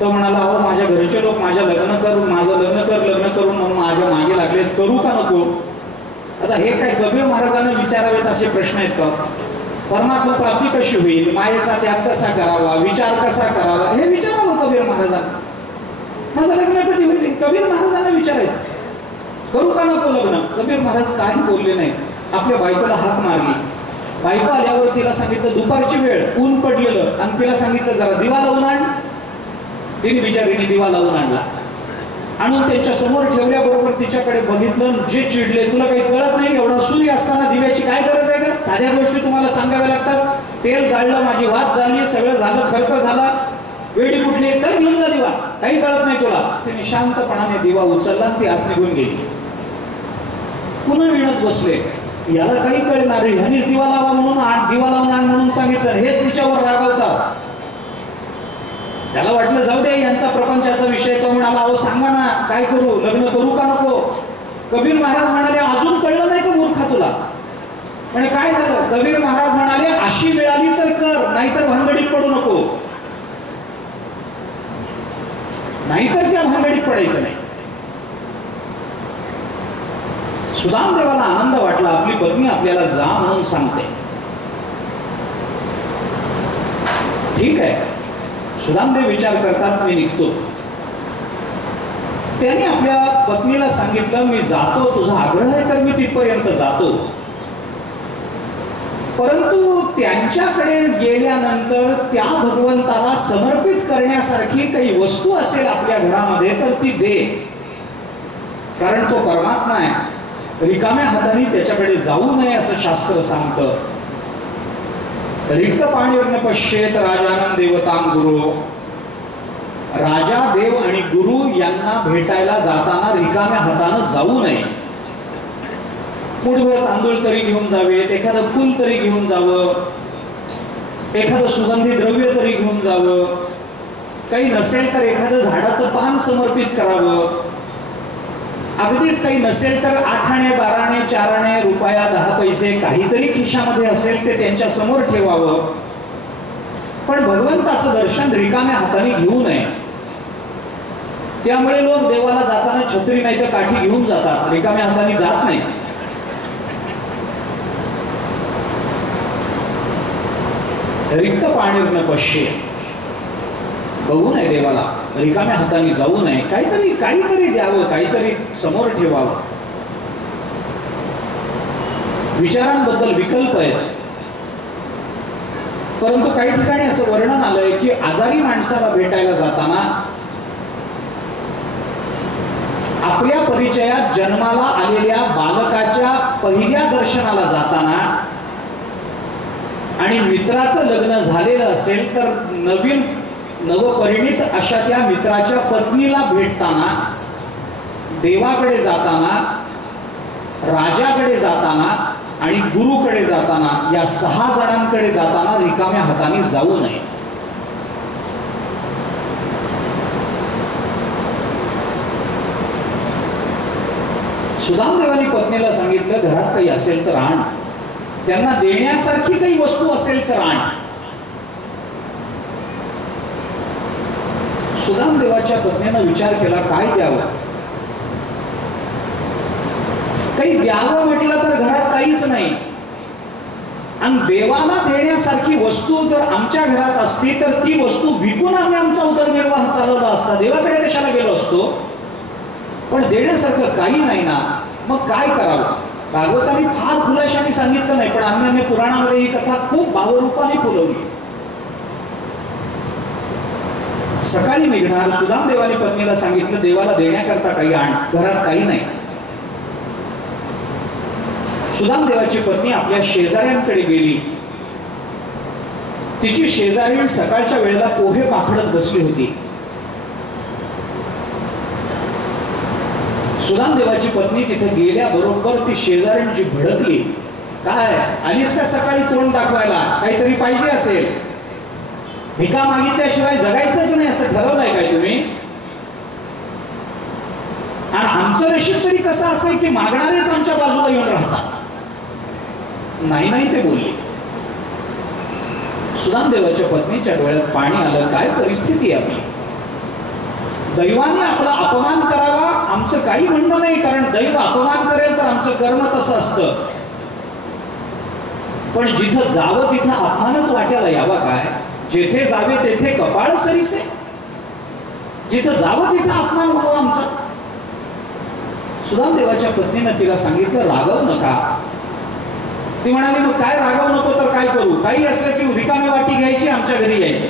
तो म्हणाला अहो माझ्या घरचे लोक माझं लग्न करून म्हणून माझ्या मागे लागले, करू का नको? आता हे काय कबीर महाराजांना विचारावेत असे प्रश्न आहेत का? परमात्मा प्राप्ती कशी होईल, मायेचा त्याग कसा करावा, विचार कसा करावा, हे विचारावं कबीर महाराजांना. माझं लग्न कधी होईल कबीर महाराजांना विचारायचं. करू का नको लग्न? कबीर महाराज काही बोलले नाही. आपल्या बायकोला हाक मारली. बायको आल्यावर तिला सांगितलं दुपारची वेळ, ऊन पडलेलं, आणि तिला सांगितलं जरा दिवा लावून आण. तिने बिचारीने दिवा लावून आणला. आणून त्यांच्या समोर ठेवल्याबरोबर तिच्याकडे बघितलं. जे चिडले, तुला काही कळत नाही, एवढा सूर्य असताना दिव्याची काय गरज आहे का? साध्या गोष्टी तुम्हाला सांगाव्या लागतात. तेल जाळलं, माझी वाद झाली, सगळं झालं, खर्च झाला, वेळी कुठली, चल घेऊन जा दिवा, काही कळत नाही तुला. तिने शांतपणाने दिवा उचलला आणि ती आत निघून गेली. पुन्हा विणत बसले. याला काही कळणार, ह्यानेच दिवा लावा म्हणून दिवा लावून आण म्हणून सांगितलं. हेच तिच्यावर रागावतात. त्याला वाटलं जाऊ दे यांचा प्रपंचाचा विषय. तो म्हणाला अहो सांगा ना काय करू, लग्न करू का नको? कबीर महाराज म्हणाले अजून कळलं नाही का मूर्खा तुला? म्हणजे काय झालं? कबीर महाराज म्हणाले अशी मिळाली तर कर, नाहीतर भानगडीत पडू नको. नाहीतर त्या भानगडीत पडायचं नाही. सुदामदेवाला आनंद वाटला, आपली पत्नी आपल्याला जा म्हणून सांगते. ठीक आहे. सुदामदेव विचार करतात मी निघतो. त्याने आपल्या पत्नीला सांगितलं मी जातो, तुझा आग्रह आहे तर मी तिथपर्यंत जातो. परंतु त्यांच्याकडे गेल्यानंतर त्या भगवंताला समर्पित करण्यासारखी काही वस्तू असेल आपल्या घरामध्ये तर ती दे, कारण तो परमात्मा आहे. रिकाम्या हाताने त्याच्याकडे जाऊ नये असं शास्त्र सांगतं. रिक्त पाणीर्न पश्येत राजानं देवतां गुरु. राजा, देव आणि गुरु यांना भेटायला जाताना रिकाम्या हातानं जाऊ नये. मुठभर तांदूळ तरी घेऊन जावेत, एखादं फूल तरी घेऊन जावं, एखादं सुगंधी द्रव्य तरी घेऊन जावं, काही नसेल तर एखादं झाडाचं पान समर्पित करावं. अगदीच काही नसेल तर 8 आणे 12 आणे 4 आणे रुपया 10 पैसे काहीतरी खिशामध्ये असेल ते त्यांच्या समोर ठेवावं. पण भगवंताचं दर्शन रिकाम्या हाताने घेऊ नये. त्यामुळे लोक देवाला जाताना छत्री नाही तर काठी घेऊन जातात, रिकाम्या हाताने जात नाही. रिक्त पाणीर्न पश्ये, बघू नये देवाला, रिकाम्या हाताने जाऊ नये. काहीतरी द्यावं, काहीतरी समोर ठेवावं. विचारांबद्दल विकल्प आहेत, परंतु काही ठिकाणी असं वर्णन आलंय की आजारी माणसाला भेटायला जाताना आपल्या परिचयात जन्माला आलेल्या बालकाच्या पहिल्या दर्शनाला जाताना आणि मित्राचं लग्न झालेलं असेल तर नवपरिणित अशा त्या मित्राच्या पत्नीला भेटताना, देवाकडे जाताना, राजाकडे जाताना आणि गुरुकडे जाताना, या 6 जणांकडे जाताना रिकाम्या हाताने जाऊ नये. सुदामदेवानी पत्नीला सांगितलं, घरात काही असेल तर आण, त्यांना देण्यासारखी काही वस्तू असेल तर आण. सुदामदेवाच्या पत्नीनं विचार केला, काय द्यावं. काही द्यावं म्हटलं तर घरात काहीच नाही, आणि देवाला देण्यासारखी वस्तू जर आमच्या घरात असती तर ती वस्तू विकून आम्ही आमचा उदरनिर्वाह चालवला असता, देवाकडे कशाला गेलो असतो. पण देण्यासारखं काही नाही ना, मग काय करावं. भागवतांनी फार खुलाशाने सांगितलं नाही, पण अन्य पुराणामध्ये ही कथा खूप भावरूपाने फुलवली. सकाळी निघणार, सुदामदेवाने पत्नीला सांगितलं, देवाला देण्याकरता काही आण, घरात काही नाही. सुदामदेवाची पत्नी आपल्या शेजाऱ्यांकडे गेली. तिची शेजारी सकाळच्या वेळेला पोहे पाखडत बसली होती. सुदामदेवाची पत्नी तिथे गेल्याबरोबर ती शेजाऱ्यांची भडकली. काय आलीस का सकाळी तोंड दाखवायला, काहीतरी पाहिजे असेल, भिका मागितल्याशिवाय जगायचंच नाही असं ठरवलंय काय तुम्ही. आणि आमचं नशीब तरी कसं असेल की मागणारेच आमच्या बाजूला येऊन राहतात. नाही ते बोलले. सुदामदेवाच्या पत्नीच्या डोळ्यात पाणी आलं. काय परिस्थिती आहे आपली. दैवाने आपला अपमान करावा आमचं काही म्हणणं नाही, कारण दैव अपमान करेल तर आमचं कर्म तसं असतं. पण जिथं जावं तिथं अपमानच वाट्याला यावा काय. जेथे जावे तेथे कपाळ सरीसे. जिथं जावं तिथं अपमान व्हावा आमचा. सुदामदेवाच्या पत्नीनं तिला सांगितलं, रागव नका. ती म्हणाली, मग काय रागव नको तर काय करू. काही असलं की रिकामी वाटी घ्यायची, आमच्या घरी यायचं.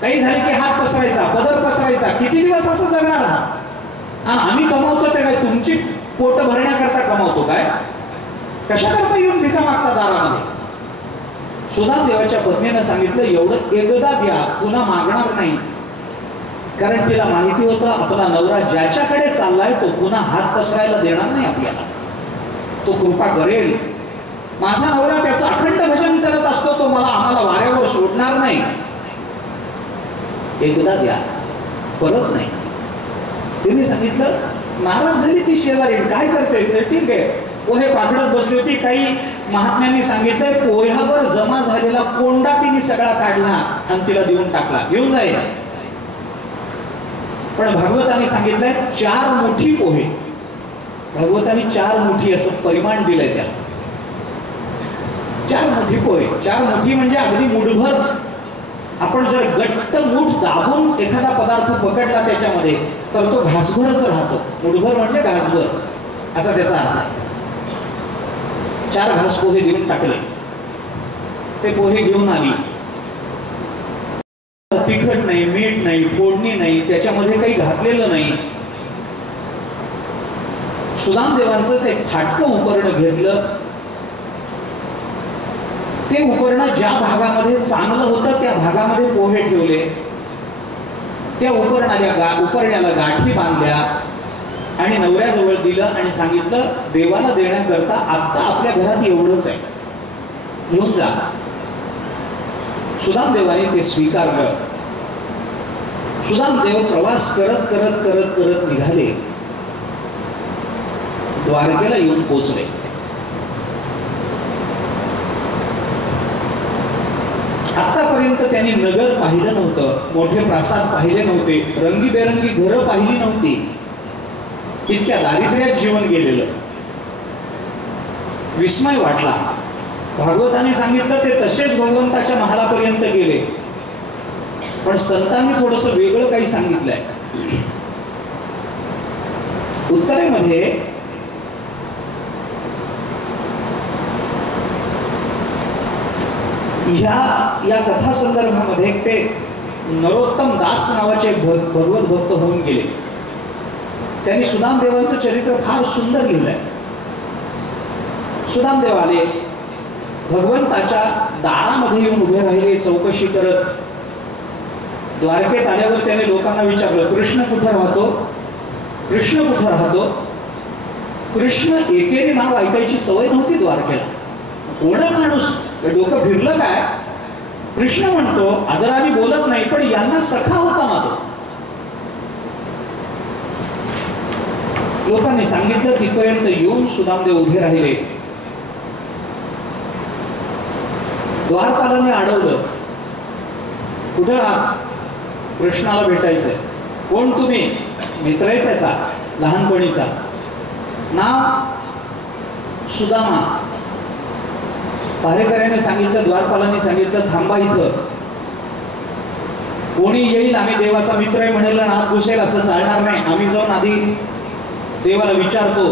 काही झाले की हात पसरायचा, पदर पसरायचा. किती दिवस असं जगणार आहात. आणि आम्ही कमावतो ते काय, तुमची पोट भरण्याकरता कमावतो काय, कशाकरता येऊन भिका मागता दारामध्ये. सुदामदेवाच्या पत्नीनं सांगितलं, एवढं एकदा द्या, पुन्हा मागणार नाही. कारण तिला माहिती होतं आपला नवरा ज्याच्याकडे चाललाय तो पुन्हा हात पसरायला देणार नाही आपल्याला. तो कृपा करेल. माझा नवरा त्याचं अखंड भजन करत असतो, तो आम्हाला वाऱ्यावर सोडणार नाही. एकदा द्या, परत नाही. तिने सांगितलं. नाराज झाली ती शेजारी. काय करते. ठीक आहे, पोहे पाकडत बसली होती. काही महात्म्यांनी सांगितलंय पोह्यावर जमा झालेला कोंडा तिने सगळा काढला आणि तिला देऊन टाकला, घेऊन जाईल. पण भागवतांनी सांगितलंय 4 मुठी पोहे. भागवतांनी 4 मुठी असं परिमाण दिलंय त्याला. 4 मुठी पोहे. 4 मुठी म्हणजे अगदी मुठभर. आपण जर घट्ट मूठ दाबून एखादा पदार्थ पकडला त्याच्यामध्ये तर तो घासभरच राहतो. मुठभर म्हणजे घासभर असा त्याचा अर्थ आहे. 4 घास पोहे देऊन टाकले. ते पोहे घेऊन आली. तिखट नाही, मीठ नाही, फोडणी नाही, त्याच्यामध्ये काही घातलेलं नाही. सुदामदेवांचं ते फाटकं उपकरण घेतलं ते उपरणं ज्या भागामध्ये चांगलं होतं त्या भागामध्ये पोहे ठेवले, त्या उपरण्याला गाठी बांधल्या आणि नवऱ्याजवळ दिलं आणि सांगितलं देवाला देण्याकरता आता आपल्या घरात एवढंच आहे, घेऊन जा. सुदामदेवाने ते स्वीकारलं. सुदामदेव प्रवास करत करत करत करत निघाले, द्वारकेला येऊन पोहोचले. आतापर्यंत त्यांनी नगर पाहिलं नव्हतं, मोठे प्रासाद पाहिले नव्हते, रंगीबेरंगी घरं पाहिली नव्हती, इतक्या दारिद्र्यात जीवन गेलेलं. विस्मय वाटला. भागवताने सांगितलं ते तसेच भगवंताच्या महालापर्यंत गेले, पण संतांनी थोडस वेगळं काही सांगितलंय. उत्तरेमध्ये या कथा संदर्भामध्ये ते नरोत्तम दास नावाचे भगवत भक्त होऊन गेले. त्यांनी सुदामदेवांचं चरित्र फार सुंदर लिहिलंय. सुदामदेव आले, भगवंताच्या दारामध्ये येऊन उभे राहिले चौकशी करत. द्वारकेत आल्यावर त्याने लोकांना विचारलं, कृष्ण कुठं राहतो, कृष्ण कुठं राहतो. कृष्ण एकेरी नाव ऐकायची सवय नव्हती द्वारकेला. कोणा माणूस डोकं फिरलं काय, कृष्ण म्हणतो, आदराने बोलत नाही, पण यांना सखा होता ना तो. लोकांनी सांगितलं, तिथपर्यंत येऊन सुदामदेव उभे राहिले. द्वारपालांनी अडवलं, कुठं आहात, कृष्णाला भेटायचंय. कोण तुम्ही, मित्र आहे त्याचा लहानपणीचा, नाव सुदामा. पहारेकऱ्याने सांगितलं, द्वारपालांनी सांगितलं, थांबा इथं, कोणी येईल, आम्ही देवाचा मित्र आहे म्हणेल आणि आत घुसेल असं चालणार नाही, आम्ही जाऊन आधी देवाला विचारतो,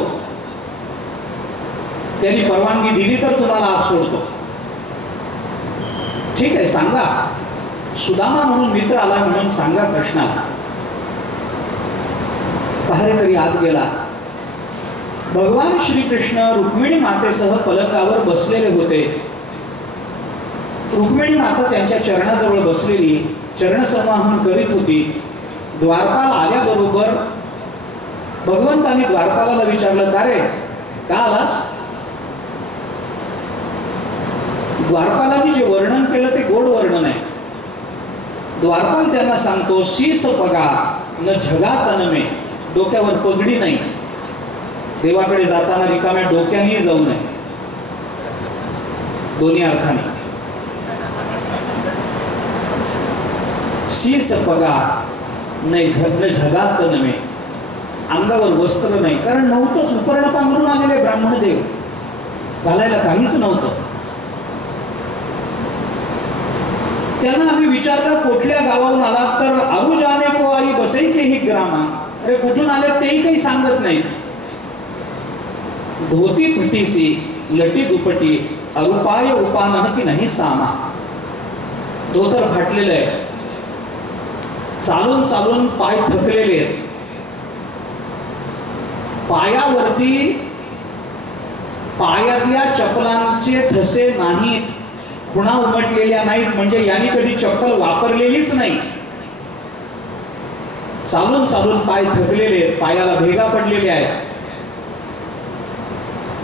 त्यांनी परवानगी दिली तर तुम्हाला आत सोडतो. ठीक आहे, सांगा, सुदामा म्हणून मित्र आला म्हणून सांगा कृष्णाला. पहारेकरी आत गेला. भगवान श्रीकृष्ण रुक्मिणी मातेसह पलंगावर बसलेले होते. रुक्मिणी माता त्यांच्या चरणाजवळ बसलेली चरणसंवाहन करीत होती. द्वारपाल आल्याबरोबर भगवंताने द्वारपालाला विचारलं, का रे, का आलास. द्वारपालाने जे वर्णन केलं ते गोड वर्णन आहे. द्वारपाल त्यांना सांगतो, शीस पगा न झगा तनमे, डोक्यावर पगडी नाही, देवाकडे जाताना रिकाम्या डोक्याने जाऊ नये. दोन्ही अर्थाने. शीस पगा न झगा तनमे, अंगावर वस्त्र नाही, कारण नव्हतंच, उपर्ण पांघरून आलेले ब्राह्मण देव, घालायला काहीच नव्हतं. त्यांना आम्ही विचारलं, कुठल्या गावाहून आला, तर अरु जाने को आई बसई के ही ग्रामा. अरे कुठून आले तेही काही सांगत नाही. धोती फटीसी लटी दुपटी अरुपाय उपान की नाही सामा. धोतर फाटलेलं आहे, चालून चालून पाय थकलेले आहेत, पायावरती पायातल्या चपलांचे ठसे नाहीत, खुणा उमटलेल्या नाहीत, म्हणजे यांनी कधी चप्पल वापरलेलीच नाही. चालून चालून पाय थकलेले, पायाला भेगा पडलेले आहेत,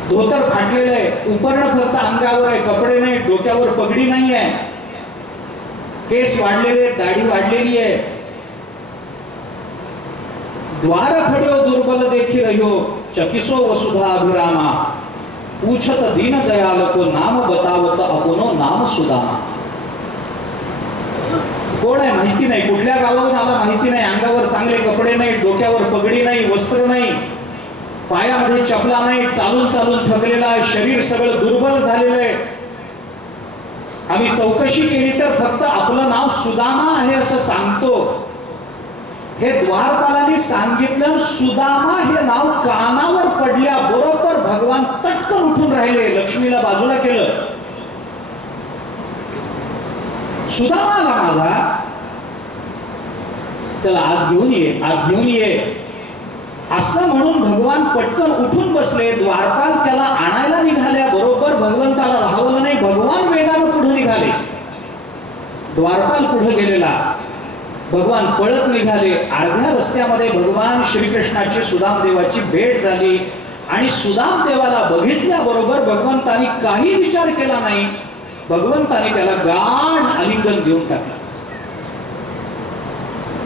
धोतर फाटलेलं आहे, उपरण फक्त अंगावर आहे, कपडे नाही, डोक्यावर पगडी नाही आहे, केस वाढलेले, दाढी वाढलेली आहे. द्वार खड्यो दुर्बल देखी रह्यो चकिसो वसुधा अभिरामा, पूछत दीन दयाल को नाम बतावत अपुनो नाम सुदामा. कोण आहे माहिती नाही, कुठल्या गावावरून आला माहिती नाही, अंगावर चांगले कपडे नाही, डोक्यावर पगडी नाही, वस्त्र नाही, पायामध्ये चपला नाही, चालून चालून थकलेला आहे, शरीर सगळं दुर्बल झालेलं आहे. आम्ही चौकशी केली तर फक्त आपलं नाव सुदामा आहे असं सांगतो. हे द्वारपालांनी सांगितलं. सुदामा हे नाव कानावर पडल्या बरोबर भगवान तटकन उठून राहिले, लक्ष्मीला बाजूला केलं. सुदामा आला माझा, त्याला आत घेऊन ये, आत घेऊन ये असं म्हणून भगवान पटकन उठून बसले. द्वारपाल त्याला आणायला निघाल्या बरोबर भगवंताला राहवलं नाही, भगवान वेगानं द्वारपाल पुढे गेलेला, भगवान पळत निघाले. अर्ध्या रस्त्यामध्ये भगवान श्रीकृष्णाची सुदामदेवाची भेट झाली आणि सुदामदेवाला बघितल्याबरोबर भगवंतानी काही विचार केला नाही, भगवंतानी त्याला गाढ आलिंगन देऊन टाकलं.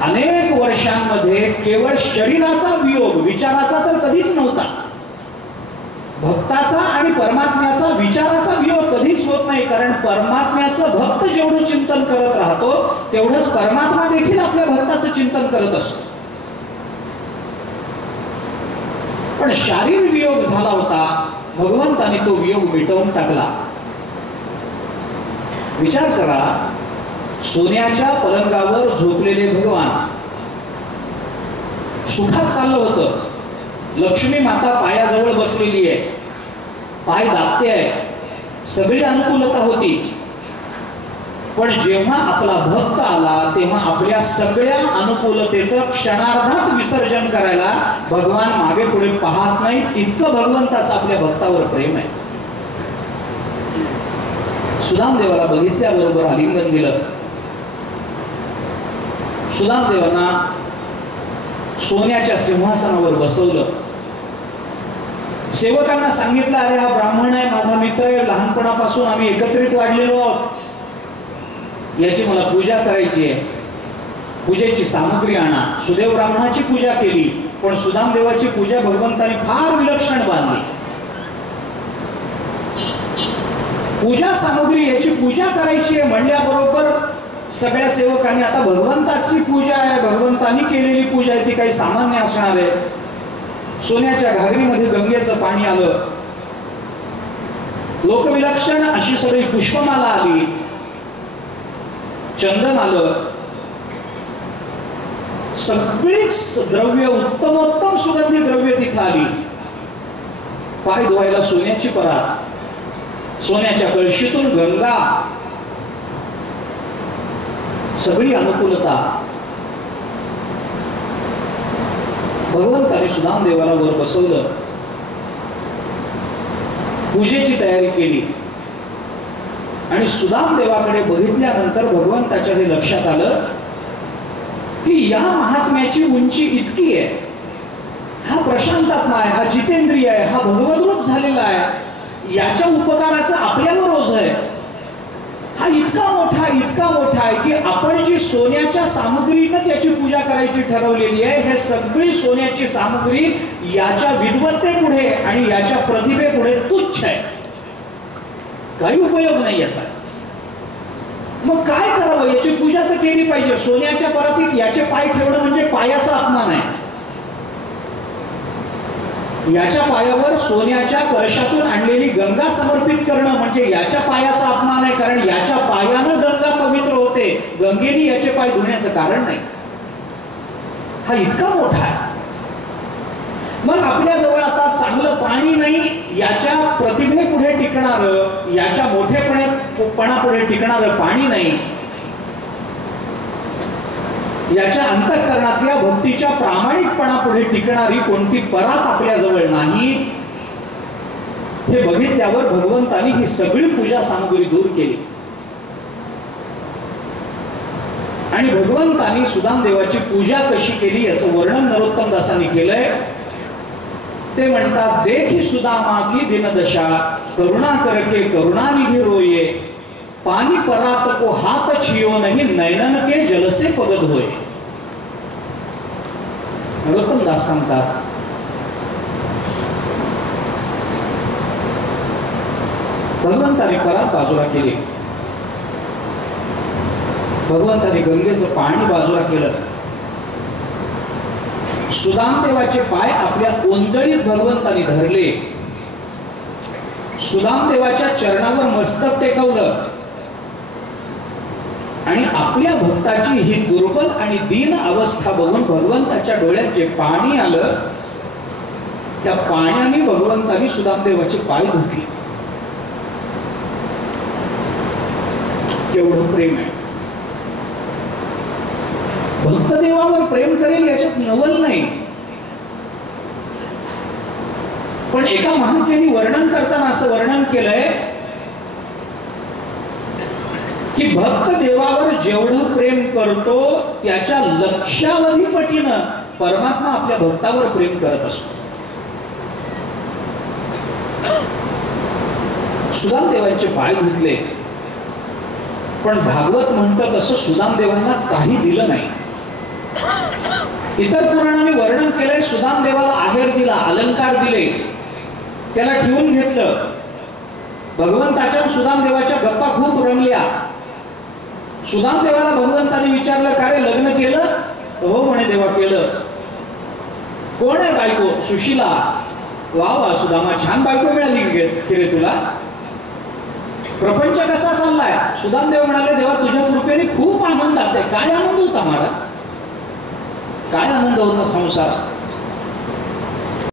अनेक वर्षांमध्ये केवळ शरीराचा वियोग, विचाराचा तर कधीच नव्हता. भक्ताचा आणि परमात्म्याचा विचाराचा वियोग कधीच होत नाही, कारण परमात्म्याचं भक्त जेवढं चिंतन करत राहतो तेवढंच परमात्मा देखील आपल्या भक्ताचं चिंतन करत असतो. पण शारीर वियोग झाला होता, भगवंताने तो वियोग मिटवून टाकला. विचार करा, सोन्याच्या पलंगावर झोपलेले भगवान सुखात चाललं होतं. लक्ष्मी माता पायाजवळ बसलेली आहे, पाय दाबते आहे, सगळी अनुकूलता होती. पण जेव्हा आपला भक्त आला तेव्हा आपल्या सगळ्या अनुकूलतेचं क्षणार्धात विसर्जन करायला भगवान मागे पुढे पाहत नाही. इतकं भगवंताचं आपल्या भक्तावर प्रेम आहे. सुदामदेवाला बघितल्याबरोबर आलिंगन दिलं. सुदामदेवांना सोन्याच्या सिंहासनावर बसवलं. सेवकांना सांगितलं, अरे हा ब्राह्मण आहे, माझा मित्र आहे, लहानपणापासून आम्ही एकत्रित वाढलेलो आहोत, याची मला पूजा करायची आहे, पूजेची सामग्री आणा. सुदेव ब्राह्मणाची पूजा केली, पण सुदामदेवाची पूजा भगवंताने फार विलक्षण बांधली. पूजा सामग्री, याची पूजा करायची आहे म्हणल्याबरोबर सगळ्या सेवकांनी, आता भगवंताची पूजा आहे, भगवंतानी केलेली पूजा आहे, ती काही सामान्य असणार आहे. सोन्याच्या घागरीमध्ये गंगेचं पाणी आलं, लोकविलक्षण अशी सगळी पुष्पमाला आली, चंदन आलं, सगळीच द्रव्य, उत्तमोत्तम सुगंधी द्रव्य तिथे आली. पाय धुवायला सोन्याची परात, सोन्याच्या कळशीतून गंगा, सगळी अनुकूलता. भगवंताने सुदामदेवाला वर बसवलं, पूजेची तयारी केली आणि सुदामदेवाकडे बघितल्यानंतर भगवंताच्या हे लक्षात आलं की या महात्म्याची उंची इतकी आहे, हा प्रशांतात्मा आहे, हा जितेंद्रिय आहे, हा भगवद्रूप झालेला आहे, याच्या उपकाराचा आपल्यावर रोज आहे. हा इतका मोठा आहे की आपण जी सोन्याच्या सामग्रीनं त्याची पूजा करायची ठरवलेली आहे, हे सगळी सोन्याची सामग्री याच्या विद्वत्तेपुढे आणि याच्या प्रतिभेपुढे तुच्छ आहे, काही उपयोग नाही याचा. मग काय करावं? याची पूजा तर केली पाहिजे. सोन्याच्या परातीत याचे पाय ठेवणं म्हणजे पायाचा अपमान आहे. याच्या पायावर सोन्याच्या कलशातून आणलेली गंगा समर्पित करणं म्हणजे याच्या पायाचा अपमान आहे, कारण याच्या पायानं गंगा पवित्र होते, गंगेने याचे पाय धुण्याचं कारण नाही. हा इतका मोठा आहे. मग आपल्या जवळ आता चांगलं पाणी नाही, याच्या प्रतिभेपुढे टिकणारं, याच्या मोठेपणापुढे टिकणारं पाणी नाही, याच्या अंतःकरणातल्या भक्तीच्या प्रामाणिकपणापुढे टिकणारी कोणती परात आपल्या जवळ नाही. हे बघितल्यावर भगवंतानी ही सगळी पूजा सामग्री दूर केली आणि भगवंतानी सुदामदेवाची पूजा कशी केली याचं वर्णन नरोत्तम दासांनी केलंय. ते म्हणतात, देखी सुदामा की दिनदशा, करुणा करके करुणानिधी रोये, पानी परात को हाथ छियो नहीं, नयनन के जल से पगद होय. नरोत्तम दास सांगतात, भगवंताने परात बाजूला केली, भगवंताने गंगेचं पाणी बाजूला केलं, सुदामदेवाचे पाय आपल्या ओंजळीत भगवंताने धरले, सुदामदेवाच्या चरणावर मस्तक टेकवलं आणि आपल्या भक्ताची ही दुर्बल आणि दीन अवस्था बघून भगवंताच्या डोळ्यात जे पाणी आलं त्या पाण्याने भगवंतानी सुदामदेवाचे पाय धुतले. केवढं प्रेम आहे. भक्त देवावर प्रेम करेल याच्यात नवल नाही, पण एका महात्म्याने वर्णन करताना असं वर्णन केलंय की भक्त देवावर जेवढं प्रेम करतो त्याच्या लक्षावधी पटीनं परमात्मा आपल्या भक्तावर प्रेम करत असतो. सुदामदेवांचे पाय धुतले, पण भागवत म्हणतं तसं सुदामदेवांना काही दिलं नाही. इतर पुराणांनी वर्णन केलंय, सुदामदेवाला आहेर दिला, अलंकार दिले, त्याला ठेवून घेतलं. भगवंताच्या सुदामदेवाच्या गप्पा खूप रंगल्या. सुदामदेवाला भगवंताने विचारलं, का रे लग्न केलं? हो म्हणे, देवा केलं. कोण आहे बायको? सुशीला. वा वा सुदामा, छान बायको मिळाली की रे तुला. प्रपंच कसा चाललाय? सुदामदेव म्हणाले, देवा तुझ्या कृपेने खूप आनंद आहे. काय आनंद होता महाराज, काय आनंद होता संसारात.